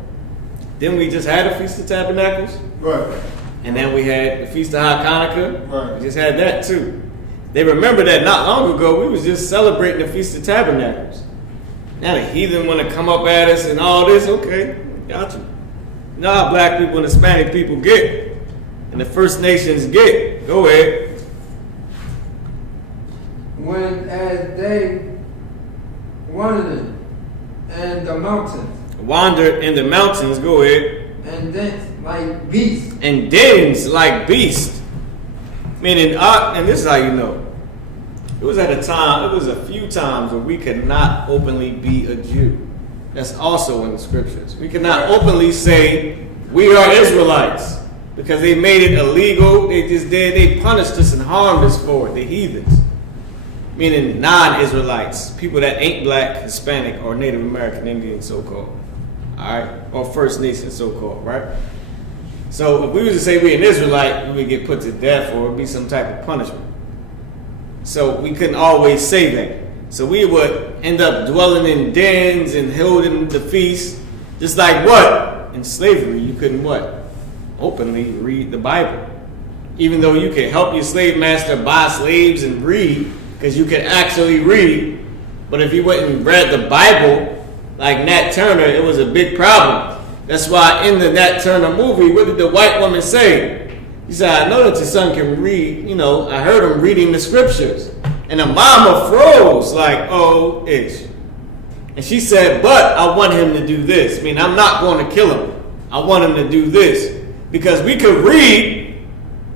Then we just had a Feast of Tabernacles. Right. And then we had the Feast of Hanukkah. Right. We just had that too. They remember that not long ago we was just celebrating the Feast of Tabernacles. Now the heathen want to come up at us and all this. Okay, got you. You know how black people and Hispanic people get, and the First Nations get. Go ahead. When as they wandered in the mountains. Wandered in the mountains. Go ahead. And danced like beasts. And danced like beasts. Meaning, and this is how you know. It was a few times where we could not openly be a Jew. That's also in the scriptures. We could not openly say we are Israelites because they made it illegal. They punished us and harmed us for it. The heathens, meaning non-Israelites, people that ain't black, Hispanic, or Native American Indian, so-called. All right, or First Nation, so-called. Right. So if we were to say we an Israelite, we would get put to death or it would be some type of punishment. So we couldn't always say that. So we would end up dwelling in dens and holding the feast. Just like what? In slavery, you couldn't what? Openly read the Bible. Even though you could help your slave master buy slaves and read, because you could actually read. But if you went and read the Bible, like Nat Turner, it was a big problem. That's why in the Nat Turner movie, what did the white woman say? He said, I know that your son can read. You know, I heard him reading the scriptures. And the mama froze like, oh, ish. And she said, but I want him to do this. I mean, I'm not going to kill him. I want him to do this. Because we could read.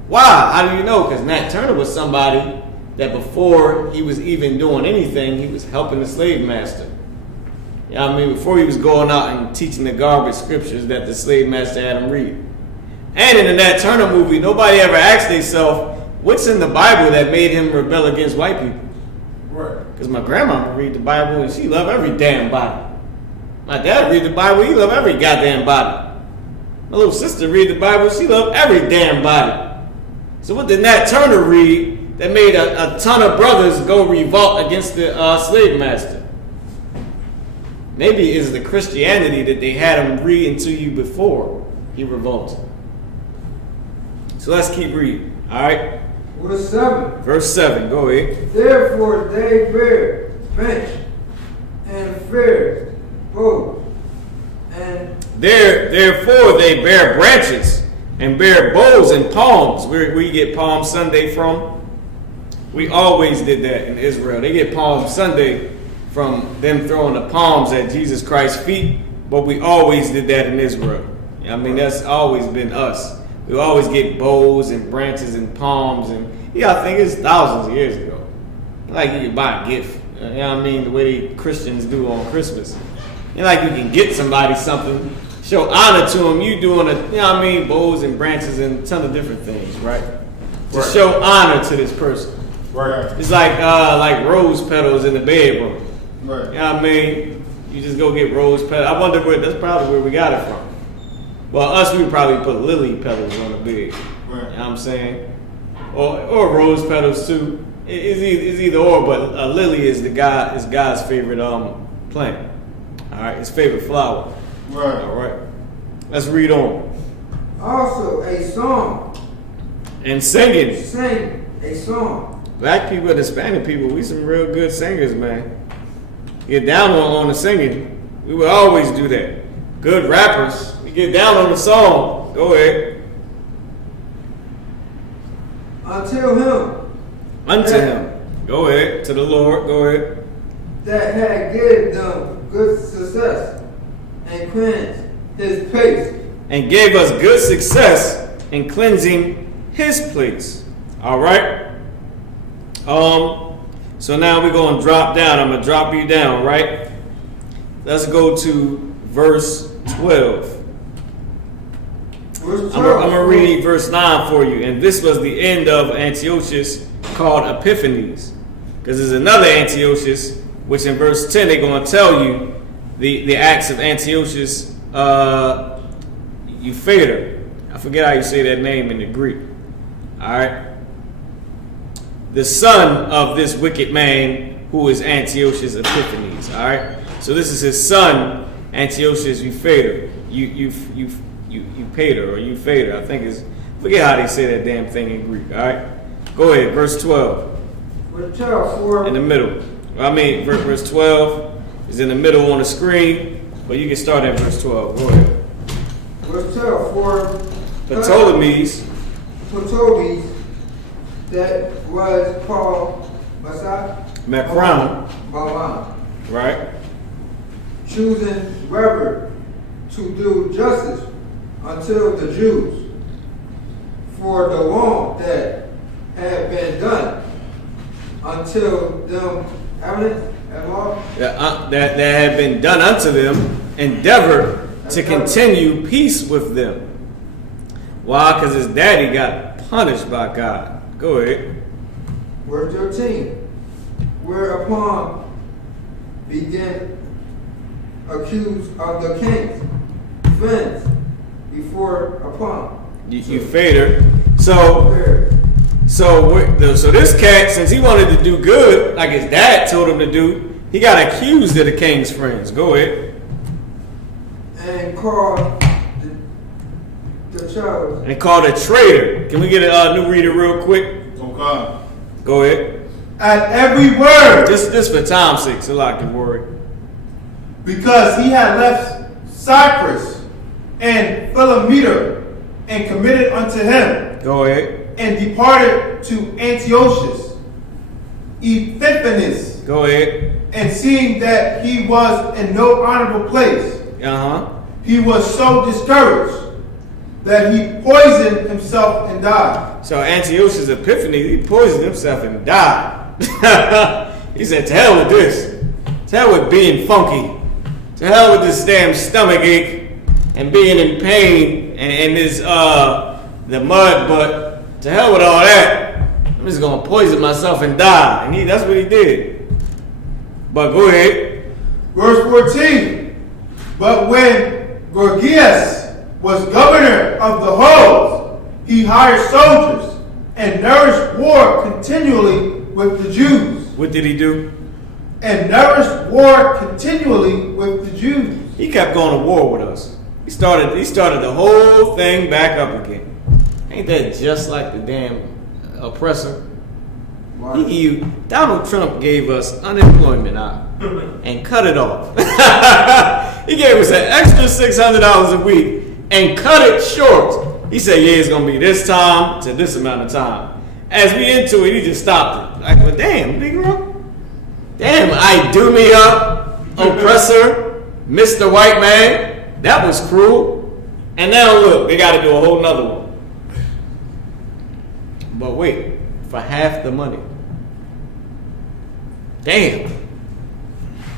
Why? How do you know? Because Nat Turner was somebody that before he was even doing anything, he was helping the slave master. You know what I mean? Before he was going out and teaching the garbage scriptures that the slave master had him read. And in the Nat Turner movie, nobody ever asked themselves, what's in the Bible that made him rebel against white people? Right. Because my grandma would read the Bible and she loved every damn body. My dad read the Bible, he loved every goddamn body. My little sister read the Bible, she loved every damn body. So what did Nat Turner read that made a ton of brothers go revolt against the slave master? Maybe it's the Christianity that they had him read into you before he revolted. So let's keep reading. All right? Verse 7. Verse 7. Go ahead. Therefore they bear bench and fear both. And Therefore they bear branches and bear boughs and palms. Where we get Palm Sunday from? We always did that in Israel. They get Palm Sunday from them throwing the palms at Jesus Christ's feet, but we always did that in Israel. I mean, that's always been us. We always get boughs and branches and palms, and I think it's thousands of years ago. Like you can buy a gift, you know what I mean? The way Christians do on Christmas. Like you can get somebody something, show honor to them. You doing you know what I mean? Boughs and branches and a ton of different things, right? To show honor to this person. Right. It's like rose petals in the bedroom. Right. You know what I mean? You just go get rose petals. I wonder that's probably where we got it from. Well, us, we would probably put lily petals on the bed. Right. You know what I'm saying? Or rose petals too. It's either or, but a lily is God's favorite plant. All right, his favorite flower. Right. All right. Let's read on. also a song. And singing. Sing a song. Black people and Hispanic people, we some real good singers, man. Get down on the singing. We would always do that. Good rappers. We get down on the song. Go ahead. Until him. Go ahead. To the Lord. Go ahead. That had given them good success and cleansed his place. And gave us good success in cleansing his place. All right. So now we're going to drop down. I'm going to drop you down, right? Let's go to verse 12. Verse 12. I'm going to read verse 9 for you. And this was the end of Antiochus called Epiphanes. Because there's another Antiochus, which in verse 10 they're going to tell you the acts of Antiochus Eupator. I forget how you say that name in the Greek. All right. The son of this wicked man who is Antiochus Epiphanes. All right. So this is his son, Antiochus Eupator. Eupator or Eupator. I think is, forget how they say that damn thing in Greek. All right. Go ahead. Verse 12. Verse 12 for In the middle. I mean, verse 12 is in the middle on the screen, but you can start at verse 12. Go ahead. verse 12 for Ptolemy, that was called Macron, Balaam, right? choosing rather to do justice until the Jews, for the wrong that had been done until them that had been done unto them, endeavored to continue peace with them. Why? Because his daddy got punished by God. Go ahead. Verse 13. Whereupon began accused of the king's friends before upon You fader. So this cat, since he wanted to do good, like his dad told him to do, he got accused of the king's friends. Go ahead. And called the child. And called a traitor. Can we get a new reader real quick? Okay. Go ahead. At every word, Just for time's sake, so I can worry. because he had left Cyprus and Philometor and committed unto him, Go ahead. and departed to Antiochus, Epiphanes, Go ahead. and seeing that he was in no honorable place, he was so discouraged that he poisoned himself and died. So Antiochus Epiphanes, he poisoned himself and died. He said, to hell with this. To hell with being funky. To hell with this damn stomach ache and being in pain and this the mud, but to hell with all that. I'm just gonna poison myself and die. And that's what he did. But go ahead. Verse 14. But when Gorgias was governor of the whole, he hired soldiers and nourished war continually with the Jews. What did he do? And nourished war continually with the Jews. He kept going to war with us. He started the whole thing back up again. Ain't that just like the damn oppressor? Donald Trump gave us unemployment and cut it off. He gave us an extra $600 a week and cut it short. He said, yeah, it's going to be this time to this amount of time. As we into it, he just stopped it. Like, well, damn, Negro. Damn, Idumea, oppressor, Mr. White Man. That was cruel. And now look, they got to do a whole nother one. But wait, for half the money. Damn.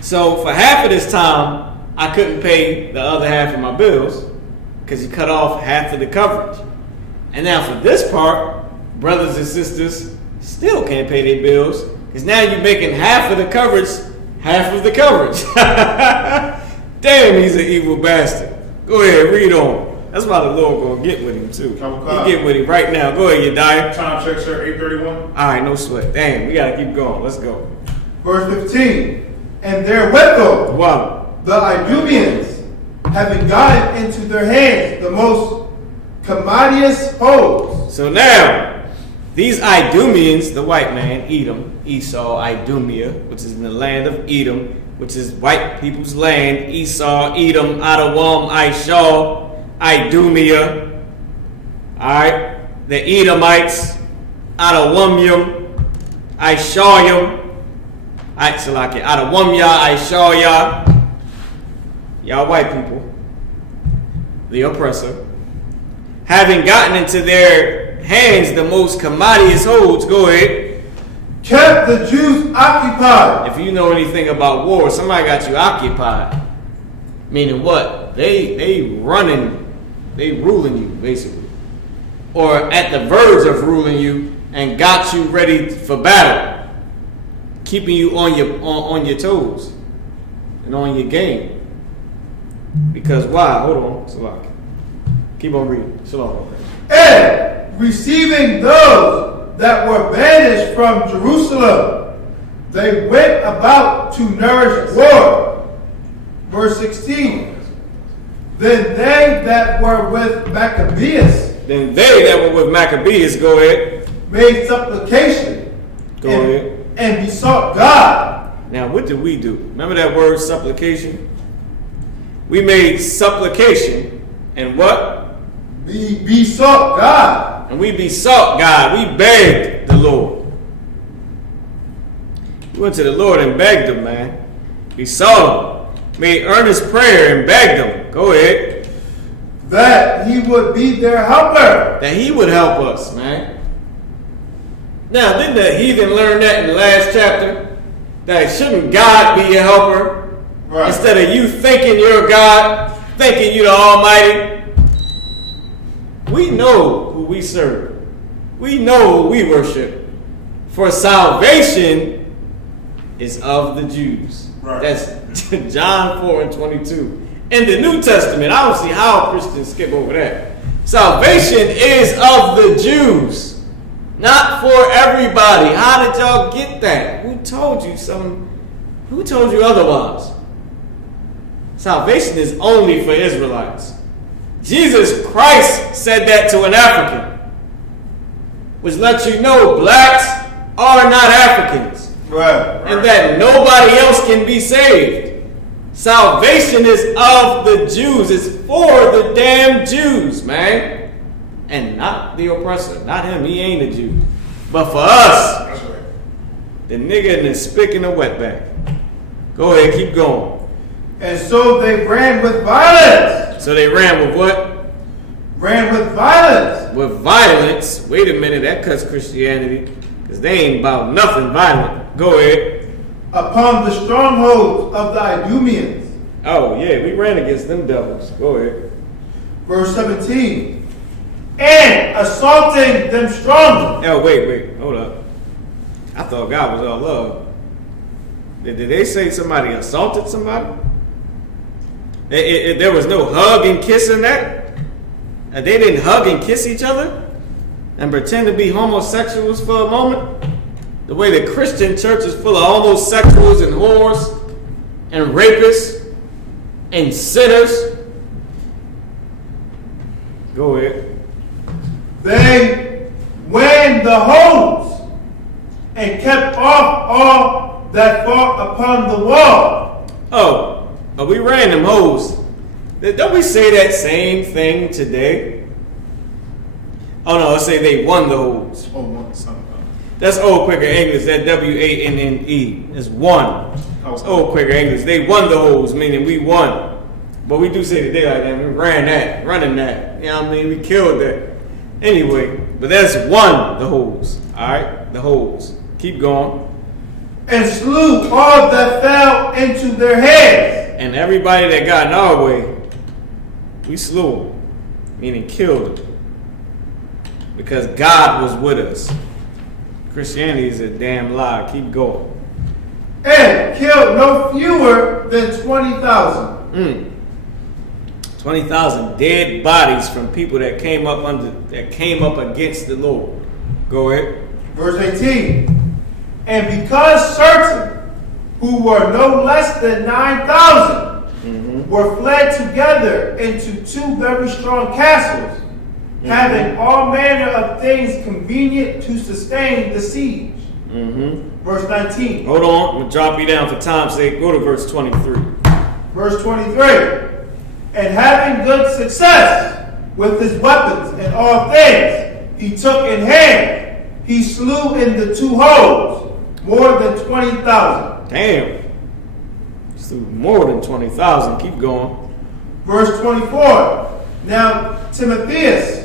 So for half of this time, I couldn't pay the other half of my bills because you cut off half of the coverage. And now for this part, brothers and sisters still can't pay their bills because now you're making half of the coverage. Damn, he's an evil bastard. Go ahead, read on. That's why the Lord gonna get with him too. He get with him right now. Go ahead, Yediah. Time check, sir, 8:31. All right, no sweat. Damn, we gotta keep going. Let's go. Verse 15. And therewithal, Wow. the Idumeans, having gotten into their hands the most commodious holds. So now, these Idumeans, the white man, Edom, Esau, Idumea, which is in the land of Edom, which is white people's land, Esau, Edom, Adawam, Ishaw, Idumea. Alright, the Edomites, Adawamium, Ishawim, Adawamya, Ishawya. Y'all white people, the oppressor, having gotten into their hands the most commodious holds, go ahead. Kept the Jews occupied. If you know anything about war, somebody got you occupied. Meaning what? They ruling you, basically. Or at the verge of ruling you and got you ready for battle. Keeping you on your toes and on your game. Because why? Hold on, Salaki. Keep on reading. Shalom. And receiving those that were banished from Jerusalem, they went about to nourish war. Verse 16. Then they that were with Maccabeus, go ahead. made supplication. Go ahead. And besought God. Now, what did we do? Remember that word supplication? We made supplication and what? Besought God. And we besought God. We begged the Lord. We went to the Lord and begged him, man. Besought him. Made earnest prayer and begged him. Go ahead. That he would be their helper. That he would help us, man. Now, didn't the heathen learn that in the last chapter? That shouldn't God be your helper? Right. Instead of you thinking you're God, thinking you're the Almighty. We know who we serve. We know who we worship. For salvation is of the Jews. Right. That's John 4:22. In the New Testament, I don't see how Christians skip over that. Salvation is of the Jews, not for everybody. How did y'all get that? Who told you something? Who told you otherwise? Salvation is only for Israelites. Jesus Christ said that to an African, which lets you know blacks are not Africans. Right. And that nobody else can be saved. Salvation is of the Jews. It's for the damn Jews, man. And not the oppressor. Not him. He ain't a Jew. But for us, That's right. the nigga in the spick and the wetback. Go ahead, keep going. And so they ran with violence. So they ran with what? Ran with violence. With violence. Wait a minute, that cuts Christianity. Because they ain't about nothing violent. Go ahead. Upon the strongholds of the Idumeans. Oh, yeah, we ran against them devils. Go ahead. Verse 17. And assaulting them strongly. Oh, wait, hold up. I thought God was all love. Did they say somebody assaulted somebody? There was no hug and kiss in that? They didn't hug and kiss each other? And pretend to be homosexuals for a moment? The way the Christian church is full of homosexuals and whores and rapists and sinners. Go ahead. They wan the hose and kept off all that fought upon the wall. Oh, we ran them hoes. Don't we say that same thing today? Oh no, let's say they won the hoes. Oh, one something. That's old Quaker English, that W-A-N-N-E. It's one. It's old Quaker English. They won the hoes, meaning we won. But we do say today like that. We ran that, running that. You know what I mean? We killed that. Anyway, but that's one, the hoes. Alright? The hoes. Keep going. And slew all that fell into their heads. And everybody that got in our way, we slew them. Meaning killed them. Because God was with us. Christianity is a damn lie. Keep going. And killed no fewer than 20,000. 20,000 dead bodies from people that came up against the Lord. Go ahead. Verse 18. And because certain who were no less than 9,000 were fled together into two very strong castles, having all manner of things convenient to sustain the siege. Verse 19. Hold on, I'm going to drop you down for time's sake. Go to verse 23. Verse 23. And having good success with his weapons and all things he took in hand, he slew in the two holes more than 20,000. Damn. Slew more than 20,000. Keep going. Verse 24. Now Timotheus,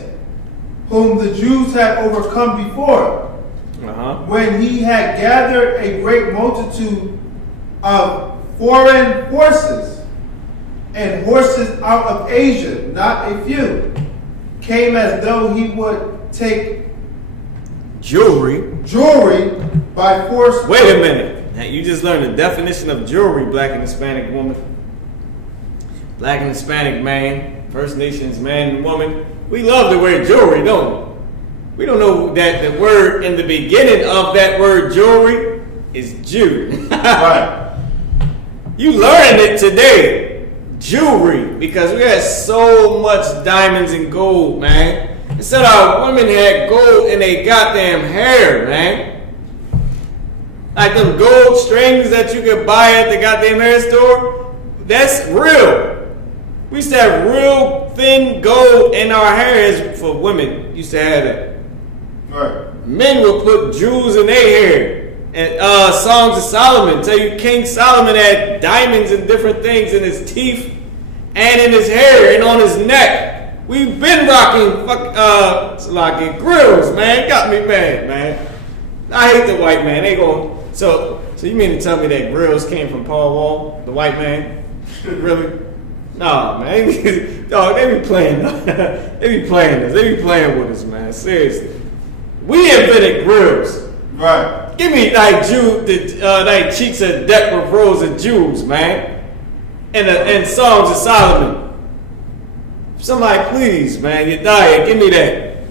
whom the Jews had overcome before, when he had gathered a great multitude of foreign horses and horses out of Asia, not a few, came as though he would take jewelry by force. Wait a minute. Now, you just learned the definition of jewelry, black and Hispanic woman. Black and Hispanic man, First Nations man and woman. We love to wear jewelry, don't we? We don't know that the word in the beginning of that word jewelry is Jew. Right. You learned it today. Jewelry. Because we had so much diamonds and gold, man. Instead our women had gold in their goddamn hair, man. Like them gold strings that you could buy at the goddamn hair store. That's real. We used to have real thin gold in our hair for women. Used to have that. Right. Men would put jewels in their hair. And Songs of Solomon tell you King Solomon had diamonds and different things in his teeth and in his hair and on his neck. We've been rocking grills, man. Got me mad, man. I hate the white man. They go. So you mean to tell me that grills came from Paul Wall, the white man? Really? Nah, man. Dog, they be playing. They be playing this. They be playing with us, man. Seriously. We invented grills. Right. Give me thy cheeks are decked with rows of jewels, man. And Songs of Solomon. Somebody please, man, your diet, give me that.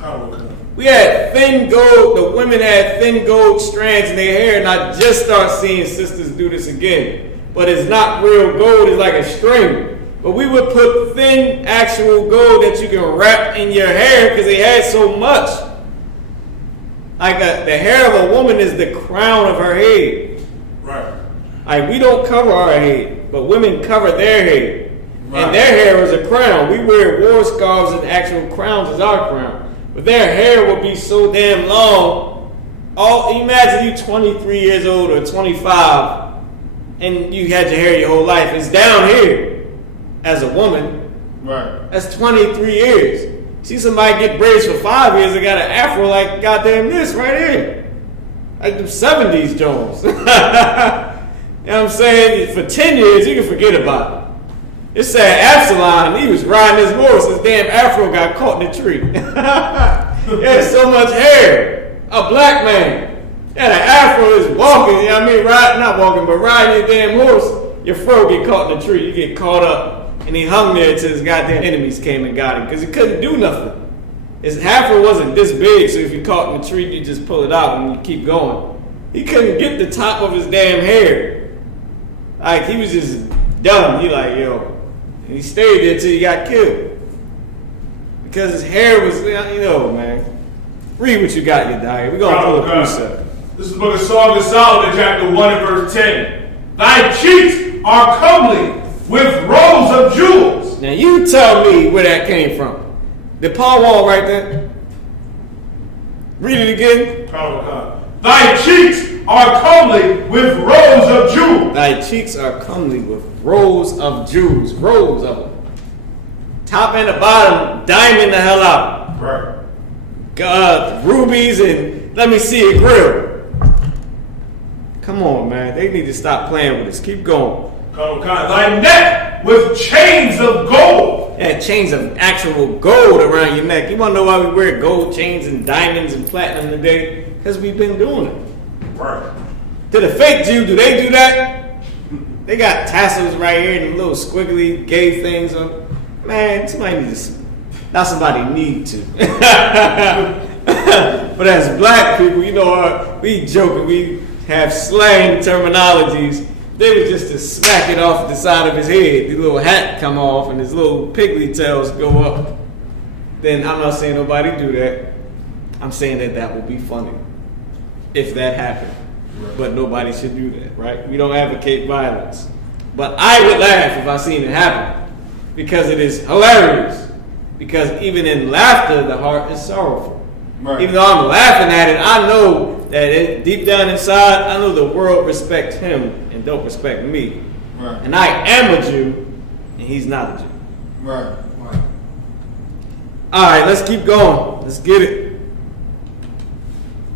Oh, okay. We had thin gold, the women had thin gold strands in their hair, and I just start seeing sisters do this again. But it's not real gold, it's like a string. But we would put thin actual gold that you can wrap in your hair because they had so much. Like the hair of a woman is the crown of her head. Right. Like we don't cover our head, but women cover their head. Right. And their hair is a crown. We wear war scarves and actual crowns as our crown. But their hair will be so damn long. Imagine you 23 years old or 25 and you had your hair your whole life. It's down here as a woman. Right. That's 23 years. See somebody get braids for 5 years, they got an afro like goddamn this right here. Like the 70s Jones. You know what I'm saying? For 10 years, you can forget about it. It said Absalom, he was riding his horse, his damn afro got caught in the tree. He had so much hair. A black man. Yeah, the afro is walking, you know what I mean? Not walking, but riding your damn horse. Your fro get caught in the tree, you get caught up. And he hung there till his goddamn enemies came and got him because he couldn't do nothing. His afro wasn't this big, so if you caught in the tree, you just pull it out and you keep going. He couldn't get the top of his damn hair. Like, he was just dumb. He like, yo. And he stayed there till he got killed. Because his hair was, man. Read what you got in your diary. We're going to pull a precept. This is the book of Song of Solomon, chapter 1 and verse 10. Thy cheeks are comely with rows of jewels. Now you tell me where that came from. Did Paul Wall write that? Read it again. Thy cheeks are comely with rows of jewels. Thy cheeks are comely with rows of jewels. Rows of them. Top and the bottom, diamond the hell out. Right. Rubies and let me see a grill. Come on, man. They need to stop playing with us. Keep going. Thy neck with chains of gold. Yeah, chains of actual gold around your neck. You want to know why we wear gold chains and diamonds and platinum today? Because we've been doing it. Right. To the fake Jew, do they do that? They got tassels right here and little squiggly gay things on. Man, somebody needs to. Not somebody need to. But as black people, we joking. We have slang terminologies. They were just to smack it off the side of his head. The little hat come off and his little piggly tails go up. Then I'm not saying nobody do that. I'm saying that would be funny if that happened. Right. But nobody should do that, right? We don't advocate violence. But I would laugh if I seen it happen because it is hilarious. Because even in laughter, the heart is sorrowful. Right. Even though I'm laughing at it, I know that deep down inside, I know the world respects him and don't respect me. Right. And I am a Jew, and he's not a Jew. Right. All right, let's keep going. Let's get it.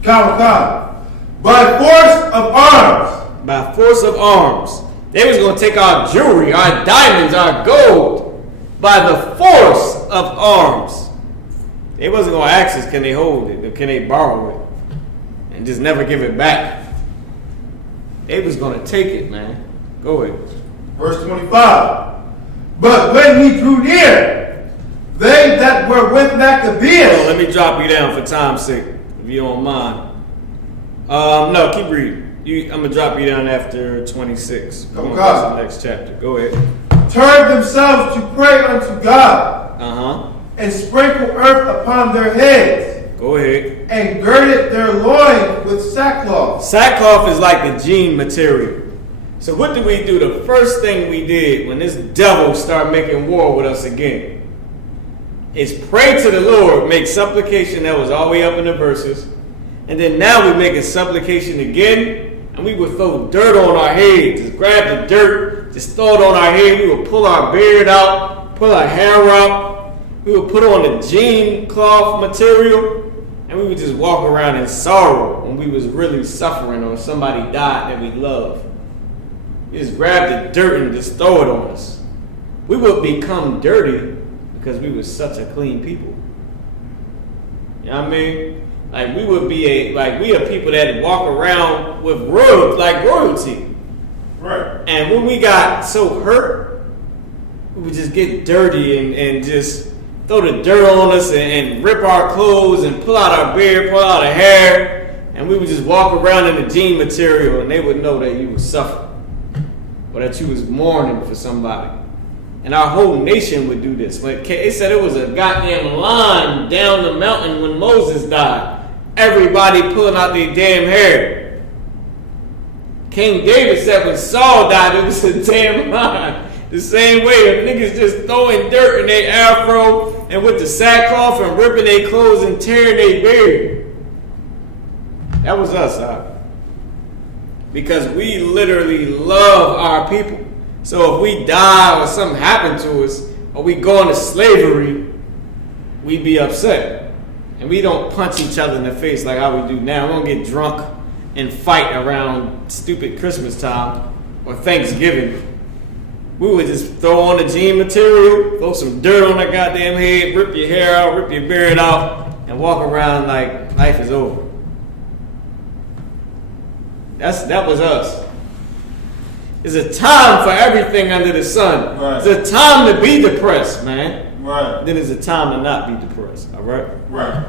Come. By force of arms. By force of arms. They was going to take our jewelry, our diamonds, our gold. By the force of arms. They wasn't going to ask us, can they hold it? Or can they borrow it? And just never give it back. They was going to take it, man. Go ahead. Verse 25. But when he drew near, they that were with Maccabeus. Let me drop you down for time's sake, if you don't mind. No, keep reading. I'm going to drop you down after 26. Okay. That's the next chapter. Go ahead. Turned themselves to pray unto God. Uh-huh. And sprinkle earth upon their heads. Go ahead. And girded their loins with sackcloth. Sackcloth is like the jean material. So what did we do? The first thing we did when this devil started making war with us again is pray to the Lord, make supplication. That was all the way up in the verses. And then now we make a supplication again, and we would throw dirt on our head. Just grab the dirt, just throw it on our head. We would pull our beard out, pull our hair out. We would put on the jean cloth material, and we would just walk around in sorrow when we was really suffering or somebody died that we loved. We just grab the dirt and just throw it on us. We would become dirty because we were such a clean people. You know what I mean? Like we would be we are people that walk around with royalty. Right. And when we got so hurt, we would just get dirty and just throw the dirt on us and rip our clothes and pull out our beard, pull out our hair, and we would just walk around in the jean material, and they would know that you were suffering or that you was mourning for somebody. And our whole nation would do this. But they said it was a goddamn line down the mountain when Moses died. Everybody pulling out their damn hair. King David said when Saul died, it was a damn line. The same way, the niggas just throwing dirt in their afro and with the sackcloth and ripping their clothes and tearing their beard. That was us, huh? Because we literally love our people. So if we die or something happened to us, or we go into slavery, we'd be upset. And we don't punch each other in the face like how we do now. We don't get drunk and fight around stupid Christmas time or Thanksgiving. We would just throw on the jean material, throw some dirt on that goddamn head, rip your hair out, rip your beard out, and walk around like life is over. That was us. It's a time for everything under the sun. Right. It's a time to be depressed, man. Right. Then it's a time to not be depressed. All right? Right.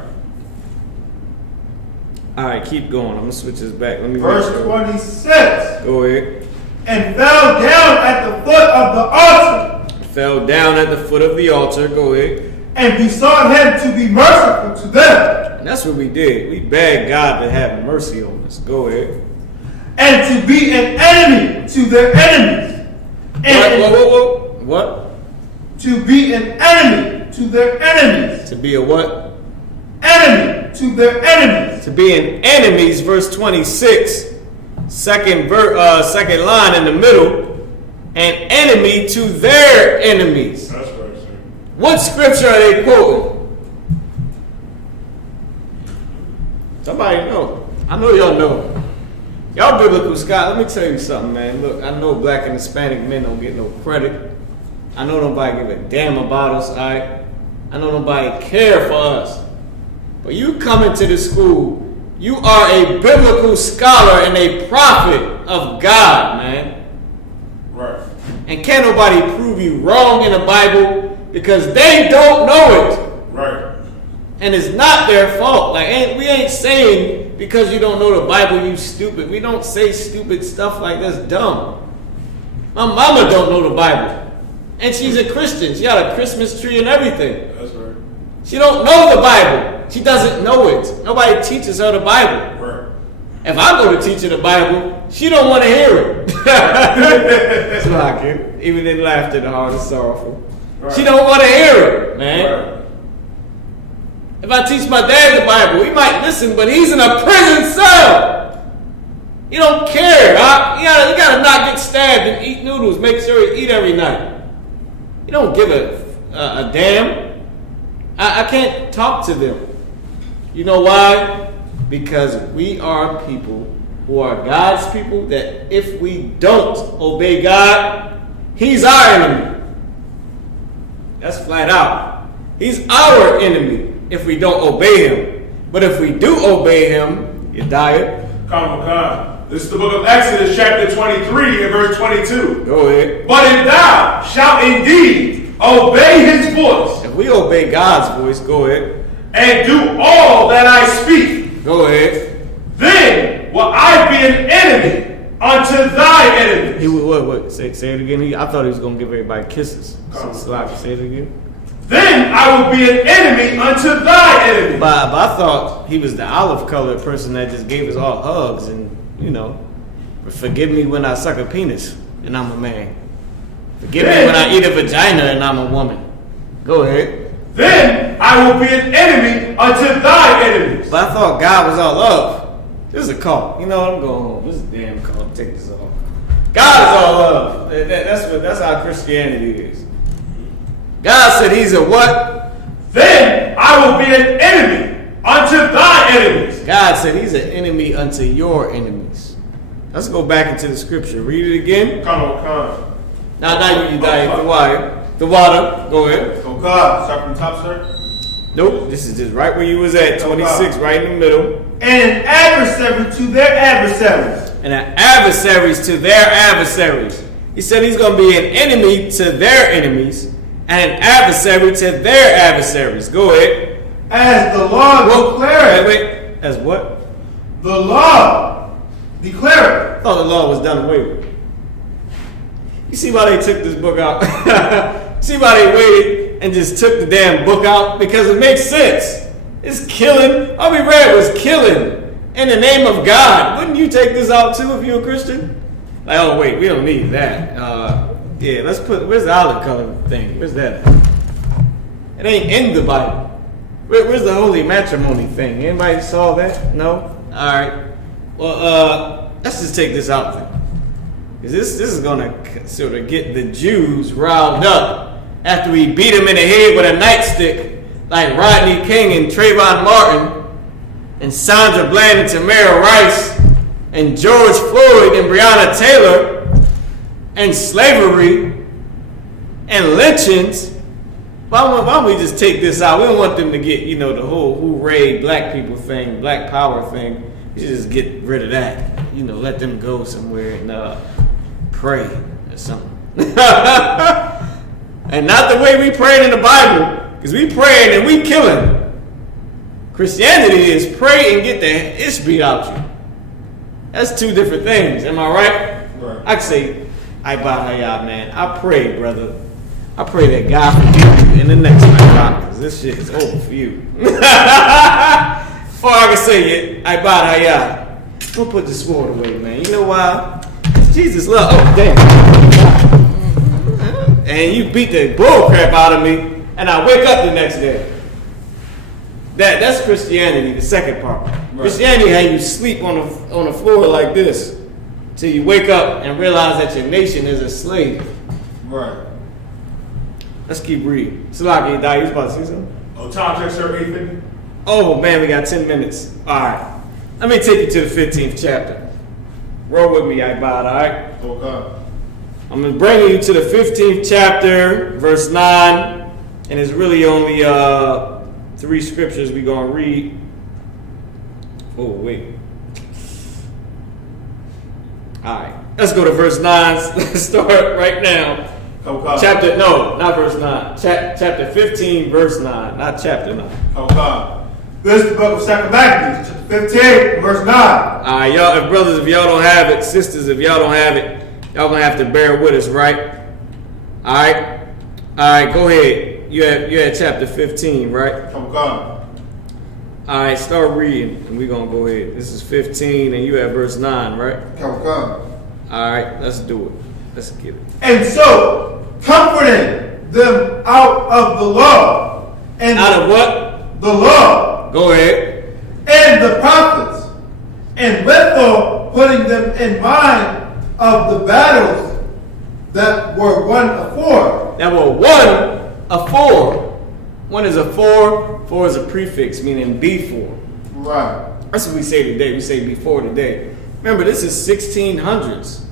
All right, keep going. I'm going to switch this back. Let me Verse 26. Go ahead. And fell down at the foot of the altar. Fell down at the foot of the altar. Go ahead. And besought him to be merciful to them. And that's what we did. We begged God to have mercy on us. Go ahead. And to be an enemy to their enemies. And What? To be an enemy to their enemies. To be a what? Enemy to their enemies. To be an enemies, verse 26, second line in the middle, an enemy to their enemies. That's right, sir. What scripture are they quoting? Somebody know. I know y'all know. Y'all biblical scholars, let me tell you something, man. Look, I know black and Hispanic men don't get no credit. I know nobody give a damn about us, all right? I know nobody care for us. But you come into the school, you are a biblical scholar and a prophet of God, man. Right. And can't nobody prove you wrong in the Bible because they don't know it. Right. And it's not their fault. Like, we ain't saying because you don't know the Bible, you stupid. We don't say stupid stuff like that's dumb. My mama don't know the Bible. And she's a Christian. She got a Christmas tree and everything. That's right. She don't know the Bible. She doesn't know it. Nobody teaches her the Bible. Right. If I go to teach her the Bible, she don't want to hear it. That's why I can. Even in laughter, the heart is sorrowful. Right. She don't want to hear it, man. Right. If I teach my dad the Bible, he might listen, but he's in a prison cell. He don't care. He gotta not get stabbed and eat noodles. Make sure he eat every night. He don't give a damn. I can't talk to them. You know why? Because we are people who are God's people that if we don't obey God, He's our enemy. That's flat out. He's our enemy if we don't obey Him. But if we do obey Him, you die it. Come. This is the book of Exodus, chapter 23 and verse 22. Go ahead. But if thou shalt indeed obey his voice, If we obey God's voice, go ahead. and do all that I speak, Go ahead. then will I be an enemy unto thy enemies. He would what? Say it again. I thought he was gonna give everybody kisses. Say it again. Then I will be an enemy unto thy enemies. But I thought he was the olive-colored person that just gave us all hugs and, forgive me when I suck a penis and I'm a man. Forgive me when I eat a vagina and I'm a woman. Go ahead. Then I will be an enemy unto thy enemies. But I thought God was all love. This is a call. You know what? I'm going home. This is a damn call. Take this off. God is all love. That's how Christianity is. God said He's a what? Then I will be an enemy unto thy enemies. God said He's an enemy unto your enemies. Let's go back into the scripture. Read it again. Come. Now you die the water. The water. Go ahead. Oh God, start from the top, sir. Nope. This is just right where you was at. 26, right in the middle. And an adversary to their adversaries. And an adversaries to their adversaries. He said he's going to be an enemy to their enemies and an adversary to their adversaries. Go ahead. As the law declared. Wait. As what? The law declared. I thought the law was done away with. You see why they took this book out? See why they waited and just took the damn book out? Because it makes sense. It's killing. All we read was killing in the name of God. Wouldn't you take this out too if you're a Christian? Like, oh wait, we don't need that. Yeah, let's put. Where's the olive color thing? Where's that at? It ain't in the Bible. Where's the holy matrimony thing? Anybody saw that? No. All right. Well, let's just take this out then. Because this is going to sort of get the Jews riled up after we beat them in the head with a nightstick like Rodney King and Trayvon Martin and Sandra Bland and Tamara Rice and George Floyd and Breonna Taylor and slavery and lynchings. Why don't we just take this out? We don't want them to get, the whole hooray black people thing, black power thing. We should just get rid of that. Let them go somewhere and pray or something. And not the way we prayed in the Bible, because we praying and we killing. Christianity is pray and get the ish beat out you. That's two different things. Am I right? Right. I can say, I Bahaya, man. I pray, brother. I pray that God forgive you in the next life, because this shit is over for you. Or I can say, I Bahaya. Don't put the sword away, man. You know why? Jesus love. Oh, damn. And you beat the bull crap out of me, and I wake up the next day. That's Christianity, the second part. Right. Christianity, how you sleep on the floor like this till you wake up and realize that your nation is a slave. Right. Let's keep reading. Salaki, you was about to say something? Oh, time check, sir, 8:50. Oh, man, we got 10 minutes. All right. Let me take you to the 15th chapter. Roll with me, Ibad, all right? Okay. I'm going to bring you to the 15th chapter, verse 9. And it's really only 3 scriptures we're going to read. Oh, wait. All right. Let's go to verse 9. Let's start right now. Okay. Not verse 9. Chapter 15, verse 9. Not chapter 9. Okay. This is the book of 2 Maccabees, chapter 15, verse 9. All right, y'all, if y'all don't have it, sisters, if y'all don't have it, y'all gonna have to bear with us, right? All right, go ahead. You had chapter 15, right? Okay. All right, start reading, and we're gonna go ahead. This is 15, and you have verse 9, right? Okay. All right, let's do it. Let's get it. And so, comforting them out of the law. And out of what? The law. Go ahead. And the prophets. And withal, putting them in mind of the battles that were won afore. That were won afore. One is a four. Four is a prefix, meaning before. Right. That's what we say today. We say before today. Remember, this is 1600s.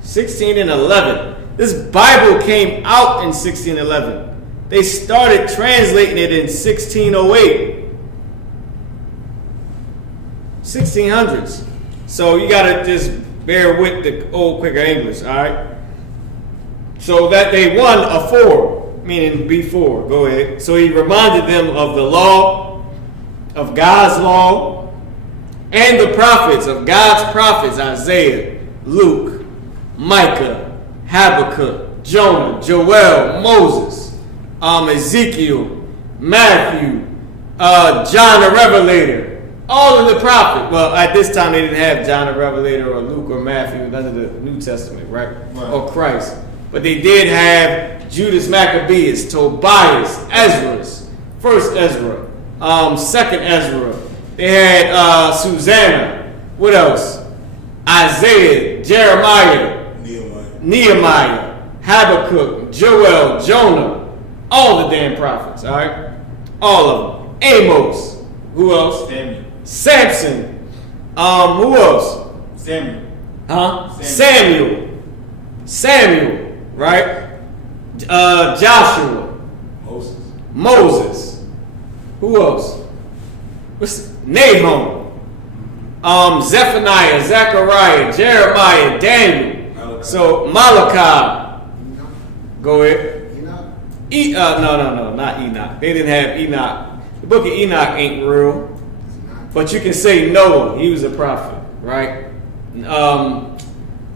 1611. This Bible came out in 1611. They started translating it in 1608. 1600s. So you gotta just bear with the old Quaker English, all right? So that they won afore, meaning before. Go ahead. So he reminded them of the law, of God's law, and the prophets, of God's prophets, Isaiah, Luke, Micah, Habakkuk, Jonah, Joel, Moses, Ezekiel, Matthew, John the Revelator. All of the prophets. Well, at this time they didn't have John the Revelator or Luke or Matthew, none of the New Testament, right? Or Christ. But they did have Judas Maccabeus, Tobias, Ezra's, first Ezra, second Ezra. They had Susanna. What else? Isaiah, Jeremiah, Nehemiah, Habakkuk, Joel, Jonah. All the damn prophets, all right? All of them. Amos. Who else? Samson. Who else? Samuel. Huh? Samuel. Right? Joshua. Moses. Who else? Nahum. Zephaniah, Zechariah, Jeremiah, Daniel. So Malachi, Enoch. go ahead. Enoch. No, not Enoch. They didn't have Enoch. The book of Enoch ain't real, It's not. but you can say Noah. He was a prophet, right?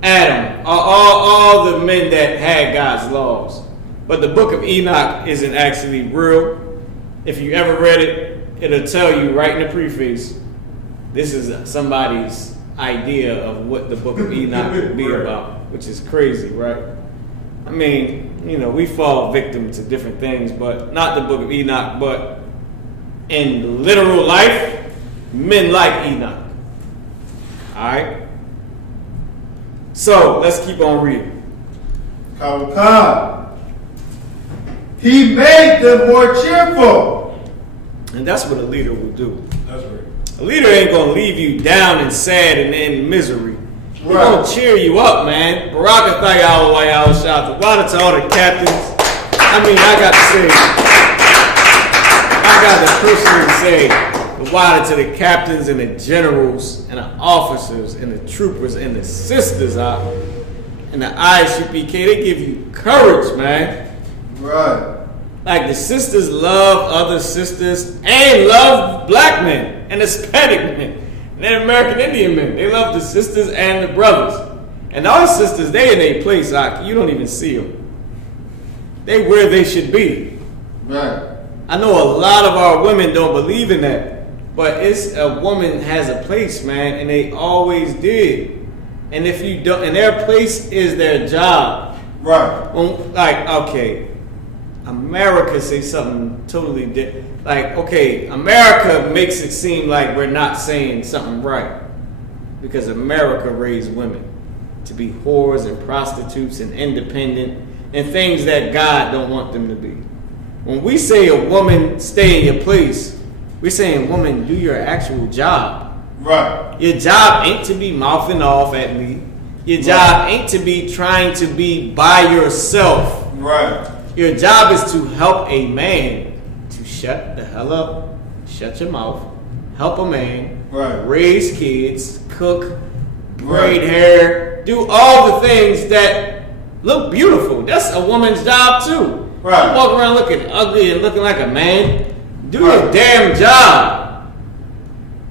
Adam, all the men that had God's laws. But the book of Enoch isn't actually real. If you ever read it, it'll tell you right in the preface, this is somebody's idea of what the book of Enoch would be about, which is crazy, right? I mean, we fall victim to different things, but not the book of Enoch, but in literal life, men like Enoch. All right? So, let's keep on reading. Come. He made them more cheerful. And that's what a leader will do. That's right. A leader ain't going to leave you down and sad and in misery. He's Right. going to cheer you up, man. Barakatha Yahweh shout to all the captains. I got to personally say, Wada to the captains and the generals and the officers and the troopers and the sisters and the Isupk. They give you courage, man. Right. Like the sisters love other sisters and love black men and Hispanic men and American Indian men. They love the sisters and the brothers. And our sisters, they in their place, you don't even see them. They where they should be. Right. I know a lot of our women don't believe in that. But it's a woman has a place, man, and they always did. And if you don't, and their place is their job. Right. Okay, America say something totally different. America makes it seem like we're not saying something right. Because America raised women to be whores and prostitutes and independent and things that God don't want them to be. When we say a woman stay in your place, we're saying, woman, do your actual job. Right. Your job ain't to be mouthing off at me. Your job ain't to be trying to be by yourself. Right. Your job is to help a man to shut the hell up, shut your mouth, help a man, Right. raise kids, cook, braid hair, do all the things that look beautiful. That's a woman's job too. Right. You walk around looking ugly and looking like a man. Do Right. your damn job.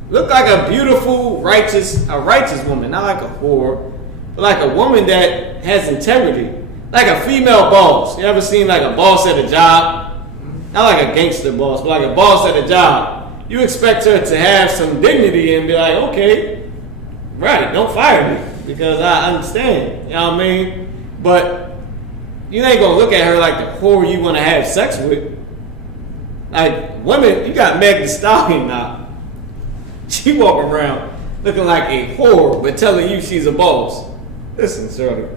Look like a beautiful, righteous woman, not like a whore, but like a woman that has integrity. Like a female boss. You ever seen like a boss at a job? Not like a gangster boss, but like a boss at a job. You expect her to have some dignity and be like, okay, right, don't fire me because I understand. You know what I mean? But you ain't gonna look at her like the whore you want to have sex with. Like women, you got Meg Thee Stallion now. She walk around looking like a whore, but telling you she's a boss. Listen, Shirley,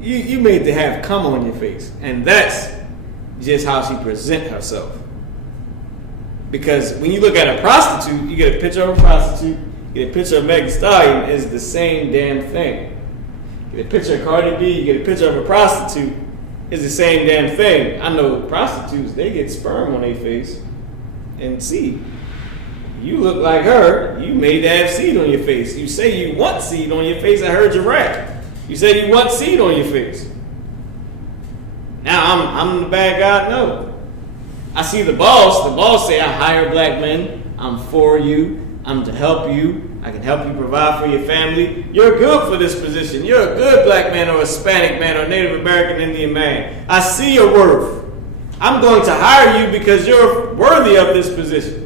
you made to have cum on your face, and that's just how she present herself. Because when you look at a prostitute, you get a picture of a prostitute, you get a picture of Meg Thee Stallion, it's the same damn thing. You get a picture of Cardi B, you get a picture of a prostitute, it's the same damn thing. I know prostitutes, they get sperm on their face and seed. You look like her, you made to have seed on your face. You say you want seed on your face, I heard you rap. You say you want seed on your face. Now I'm the bad guy? No. I see the boss say I hire black men, I'm for you, I'm to help you, I can help you provide for your family. You're good for this position. You're a good black man or Hispanic man or Native American Indian man. I see your worth. I'm going to hire you because you're worthy of this position.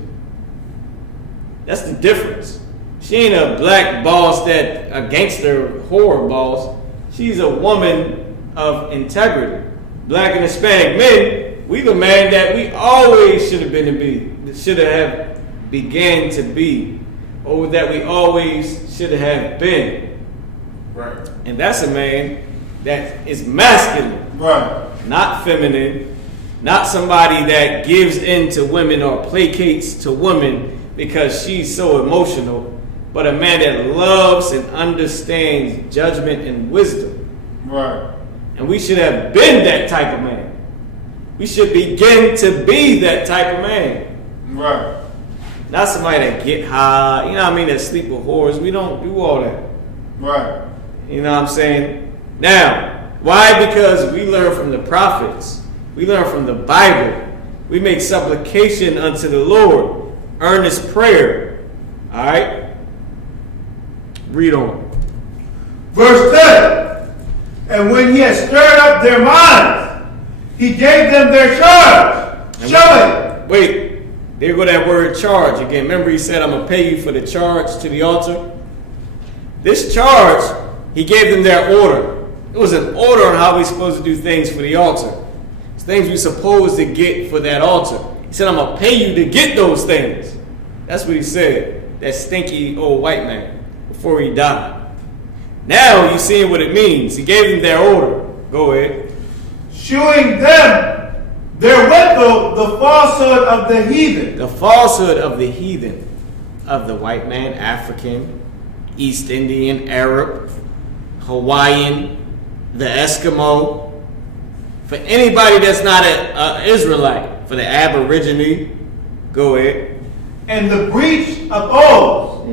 That's the difference. She ain't a black boss that a gangster whore boss. She's a woman of integrity. Black and Hispanic men, we the man that we always should have been to be, should have began to be, or that we always should have been. Right. And that's a man that is masculine, Right. not feminine, not somebody that gives in to women or placates to women because she's so emotional, but a man that loves and understands judgment and wisdom. Right. And we should have been that type of man. We should begin to be that type of man. Right. Not somebody that get high, you know what I mean, that sleep with whores. We don't do all that. Right. You know what I'm saying? Now, why? Because we learn from the prophets. We learn from the Bible. We make supplication unto the Lord. Earnest prayer. All right? Read on. Verse 10. And when he had stirred up their minds, he gave them their charge. Showing. Wait. There go that word charge again. Remember he said, I'm going to pay you for the charge to the altar? This charge, he gave them their order. It was an order on how we're supposed to do things for the altar. It's things we're supposed to get for that altar. He said, I'm going to pay you to get those things. That's what he said. That stinky old white man before he died. Now you seeing what it means. He gave them their order. Go ahead. Shewing them therewithal the falsehood of the heathen. The falsehood of the heathen. Of the white man, African, East Indian, Arab, Hawaiian, the Eskimo. For anybody that's not an Israelite. For the Aborigine. Go ahead. And the breach of oaths.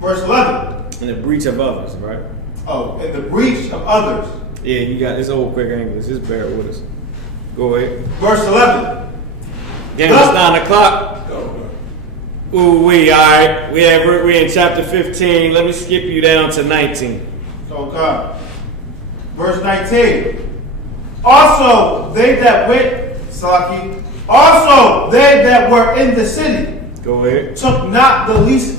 Verse 11. And the breach of others, right? Oh, and the breach of others. Yeah, you got this old quick English. Just bear with us. Go ahead. Verse 11. Again, it's 9 o'clock. Ooh, all right. We're in chapter 15. Let me skip you down to 19. Okay. Verse 19. Also, they that went, Saki, also they that were in the city Go ahead. took not the least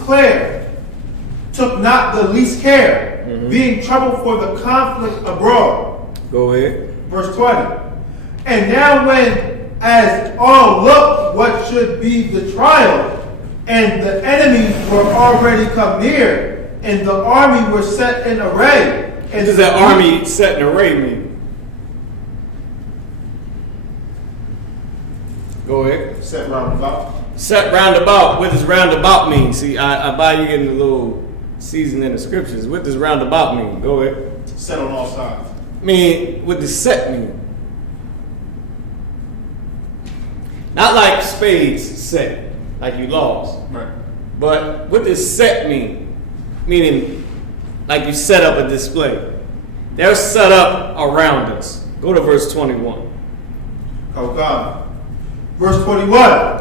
care, being troubled for the conflict abroad. Go ahead. Verse 20. And now when as all looked what should be the trial, and the enemies were already come near, and the army were set in array. What does that army set in array mean? Go ahead. Set round about. Set roundabout. What does roundabout mean? See, I buy you getting a little seasoned in the scriptures. What does roundabout mean? Go ahead. Set on all sides. What does set mean? Not like spades set, like you lost. Right. But what does set mean? Meaning, like you set up a display. They're set up around us. Go to verse 21. Oh God. Verse 21.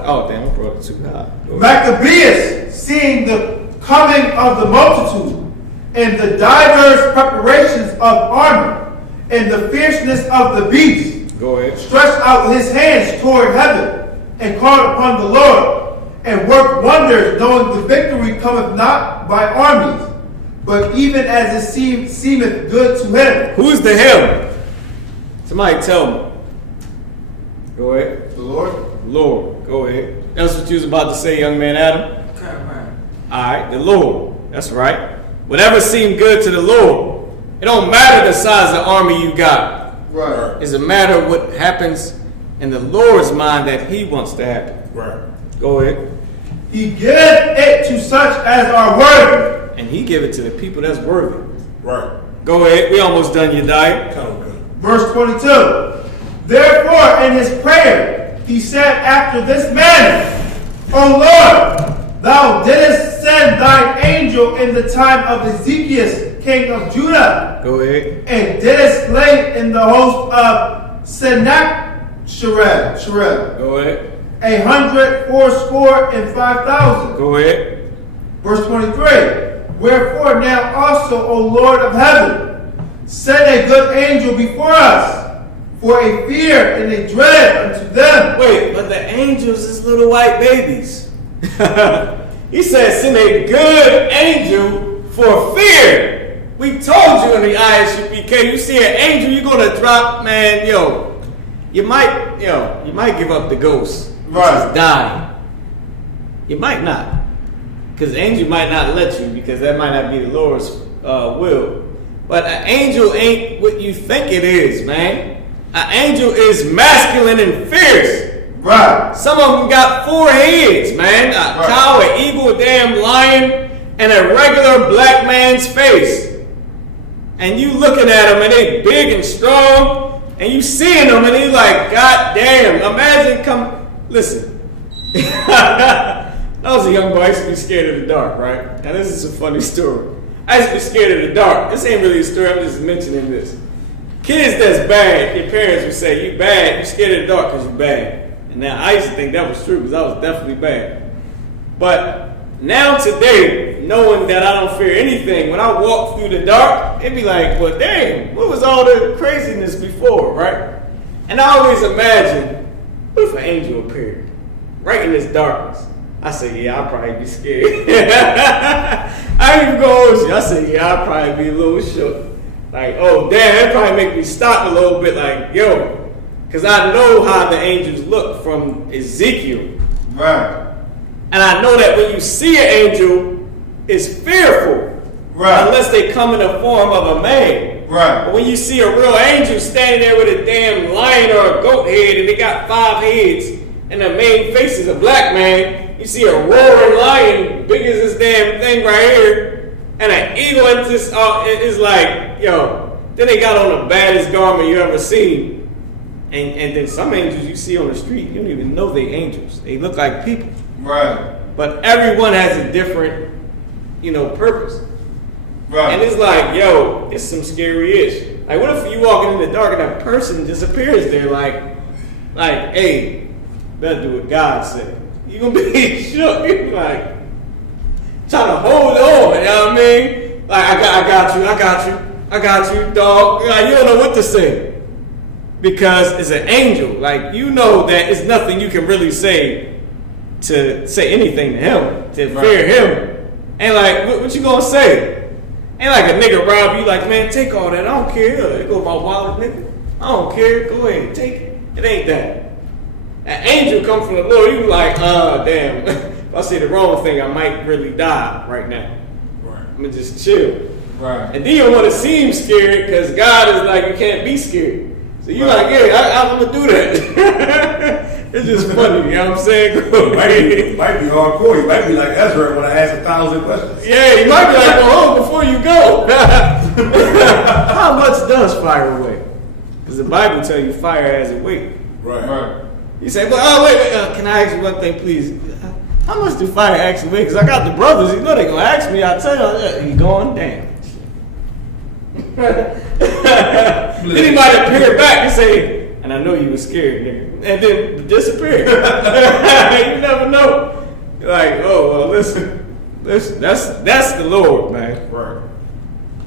Oh, damn, I brought it too high. Go ahead. Maccabeus, seeing the coming of the multitude, and the divers preparations of armor, and the fierceness of the beast, Go ahead. stretched out his hands toward heaven, and called upon the Lord, and worked wonders, knowing the victory cometh not by armies, but even as it seemeth good to him. Who's the him? Somebody tell me. Go ahead. The Lord? Lord. Go ahead. That's what you was about to say, young man Adam? All right, the Lord. That's right. Whatever seemed good to the Lord. It don't matter the size of the army you got. Right. It's a matter of what happens in the Lord's mind that he wants to happen. Right. Go ahead. He giveth it to such as are worthy. And he give it to the people that's worthy. Right. Go ahead. We almost done your diet. Kind of good. Verse 22. Therefore, in his prayer, he said after this manner, O Lord, thou didst send thine angel in the time of Ezekiel, king of Judah, Go ahead. and didst slay in the host of Sennacherib Go ahead. 180,5,000. Go ahead. Verse 23. Wherefore now also, O Lord of heaven, send a good angel before us, for a fear and a dread unto them. Wait, but the angels is little white babies. He said, send a good angel for fear. We told you in the Isupk, you see an angel, you're gonna drop, man, you might give up the ghost. Right. Just die. You might not. Because angel might not let you, because that might not be the Lord's will. But an angel ain't what you think it is, man. An angel is masculine and fierce. Right. Some of them got 4 heads, man. A cow, an eagle, a damn lion, and a regular black man's face. And you looking at them, and they big and strong, and you seeing them, and you like, God damn. Imagine listen. I was a young boy, I used to be scared of the dark, right? Now this is a funny story. I used to be scared of the dark. This ain't really a story. I'm just mentioning this. Kids that's bad, your parents would say, you bad, you scared of the dark because you bad. And now I used to think that was true because I was definitely bad. But now today, knowing that I don't fear anything, when I walk through the dark, it'd be like, well, dang, what was all the craziness before, right? And I always imagine, what if an angel appeared right in this darkness? I say, yeah, I'd probably be scared. I ain't even go with you. I say, yeah, I'd probably be a little shook. Like, oh, damn, that probably make me stop a little bit. Like, yo, because I know how the angels look from Ezekiel. Right. And I know that when you see an angel, it's fearful. Right. Unless they come in the form of a man. Right. But when you see a real angel standing there with a damn lion or a goat head and they got 5 heads and the main face is a black man, you see a roaring lion big as this damn thing right here, and an eagle is like, yo, then they got on the baddest garment you ever seen. And then some angels you see on the street, you don't even know they angels. They look like people. Right. But everyone has a different, purpose. Right. And it's like, yo, it's some scary-ish. Like, what if you walking in the dark and that person just appears there like, hey, better do what God said. You gonna be shook. You like trying to hold on, you know what I mean? Like, I got you, dog. Like, you don't know what to say. Because it's an angel. Like, you know that it's nothing you can really say to say anything to him, to fear him. And like, what you gonna say? Ain't like a nigga rob you, like, man, take all that. I don't care. It go my wallet, nigga. I don't care. Go ahead, take it. It ain't that. An angel come from the Lord, you like, damn. If I say the wrong thing, I might really die right now. Right. I'm gonna just chill. Right. And then you don't want to seem scared because God is like, you can't be scared. So you're like, yeah, I'm gonna do that. It's just funny, you know what I'm saying? It might be hardcore. You might be like Ezra when I ask 1,000 questions. Yeah, you might be like, go home before you go. How much does fire weigh? Because the Bible tells you fire has a weight. Right. You say, well, wait, can I ask you one thing, please? How much do fire actually weigh? Because I got the brothers, you know they're going to ask me. I'll tell you, you going? Damn. Then he might appear back and say, and I know you were scared, nigga. And then disappear. You never know. You're like, oh, well, listen, that's the Lord, man. Right.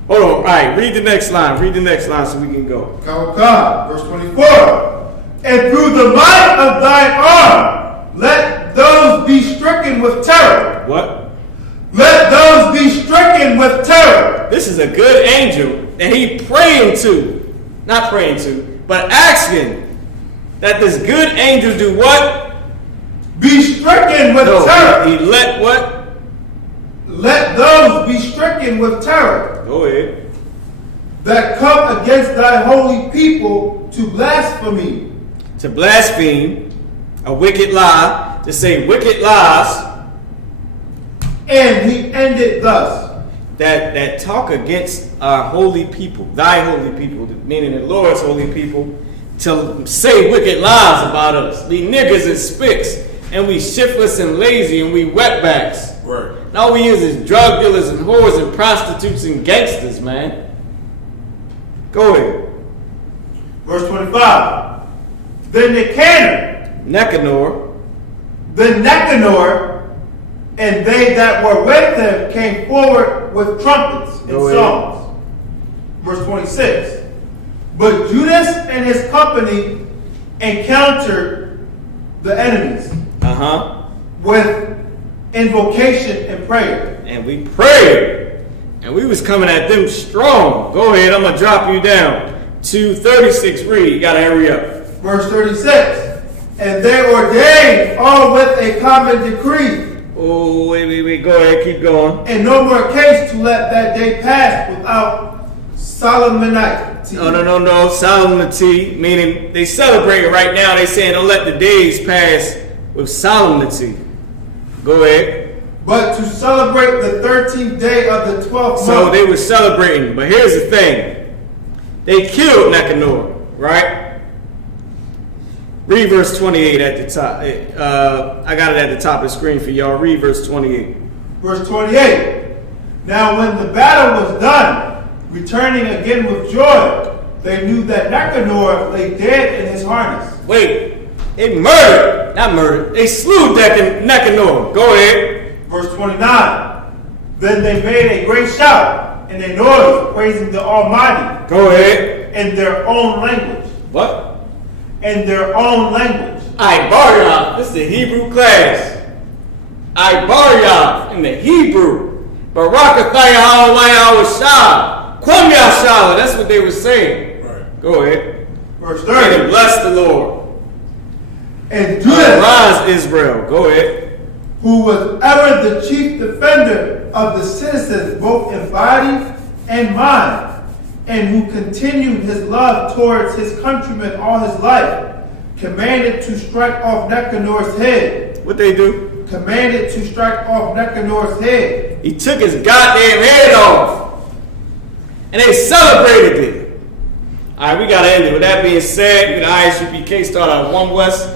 Hold on. All right, read the next line. Read the next line so we can go. God, verse 24. And through the might of thine arm, let those be stricken with terror. What? Let those be stricken with terror. This is a good angel, and he not praying to, but asking that this good angel do what? Be stricken with terror. He let what? Let those be stricken with terror. Go ahead. That come against thy holy people to blaspheme. To blaspheme, a wicked lie, to say wicked lies. And he ended thus. That talk against our holy people, thy holy people, meaning the Lord's holy people, to say wicked lies about us. We niggas and spicks, and we shiftless and lazy, and we wetbacks. Right. And all we is drug dealers and whores and prostitutes and gangsters, man. Go ahead. Verse 25. Then Nicanor, and they that were with him came forward with trumpets and songs. Verse 26. But Judas and his company encountered the enemies with invocation and prayer. And we prayed. And we was coming at them strong. Go ahead, I'm going to drop you down to 36. Read, you got to hurry up. Verse 36. And they ordained all with a common decree. Oh, wait. Go ahead, keep going. And no more case to let that day pass without solemnity. No. Solemnity, meaning they celebrate it right now. They saying don't let the days pass with solemnity. Go ahead. But to celebrate the 13th day of the 12th month. So they were celebrating. But here's the thing. They killed Nicanor, right? Read verse 28 at the top. I got it at the top of the screen for y'all. Read verse 28. Verse 28. Now when the battle was done, returning again with joy, they knew that Nicanor lay dead in his harness. Wait, they not murdered. They slew Nicanor. Go ahead. Verse 29. Then they made a great shout and a noise praising the Almighty. Go ahead. In their own language. What? In their own language. I bar y'all. This is the Hebrew class. I bar y'all in the Hebrew. Barakataya Hawaya Shah. Kwam Yashala. That's what they were saying. Right. Go ahead. Verse 30. And bless the Lord. And do this. Arise, Israel. Go ahead. Who was ever the chief defender of the citizens, both in body and mind, and who continued his love towards his countrymen all his life, commanded to strike off Nicanor's head. What they do? Commanded to strike off Nicanor's head. He took his goddamn head off. And they celebrated it. All right, we got to end it. With that being said, we got ISUPK start at 1 West,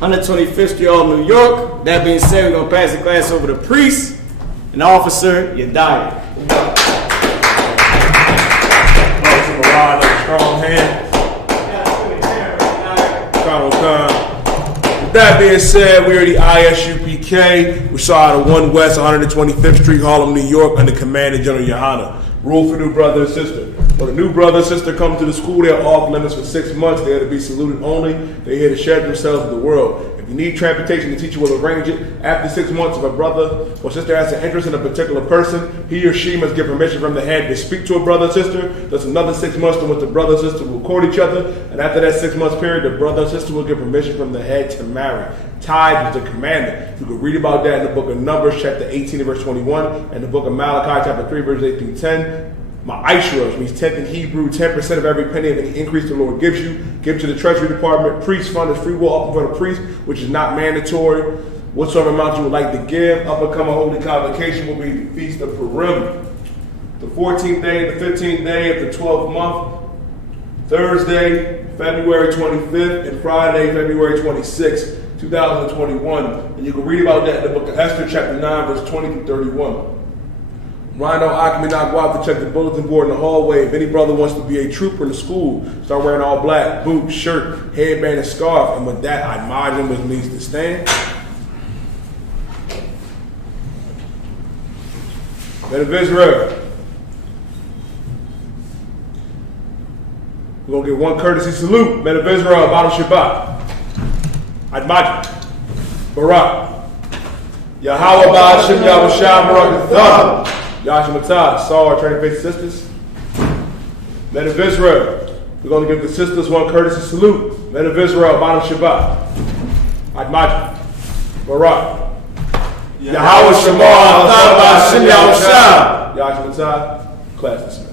125th Street, all New York. That being said, we're going to pass the class over to Priest and Officer Yediah. Strong hand. With that being said, we are the ISUPK. We saw out of 1 West, 125th Street, Harlem, New York, under Command of General Yohana. Rule for new brother and sister. When a new brother and sister come to the school, they are off limits for 6 months. They are to be saluted only. They're here to share themselves with the world. If you need transportation, the teacher will arrange it. After 6 months, if a brother or sister has an interest in a particular person, he or she must get permission from the head to speak to a brother or sister. There's another 6 months in which the brother and sister will court each other. And after that 6 months period, the brother and sister will get permission from the head to marry. Tithe is the commandment. You can read about that in the book of Numbers, chapter 18, verse 21, and the book of Malachi, chapter 3, verse 8 through 10. Ma'ashra, which means 10th in Hebrew, 10% of every penny of any increase the Lord gives you. Give to the Treasury Department. Priest fund is free will up for the priest, which is not mandatory. Whatsoever amount you would like to give, up and come a holy convocation will be the Feast of Purim. The 14th day and the 15th day of the 12th month, Thursday, February 25th, and Friday, February 26th, 2021. And you can read about that in the book of Esther, chapter 9, verse 20 through 31. Rhino, I may not go out to check the bulletin board in the hallway. If any brother wants to be a trooper in the school, start wearing all black, boots, shirt, headband, and scarf. And with that, I admonish him, which means to stand. Men of Israel. We're going to get one courtesy salute. Men of Israel, Ba'al Shabbat. Admaj. Barak. Yahweh Ba'al Shem Yahweh Shah Barak Atham. Yashamatah, saw our trained faith sisters. Men of Israel, we're going to give the sisters one courtesy salute. Men of Israel, Ba'al Shabbat. Admaj. Barak. Yahweh Shema, Atham Ba'al Shem Yahweh Shah. Yashamatah, class dismissed.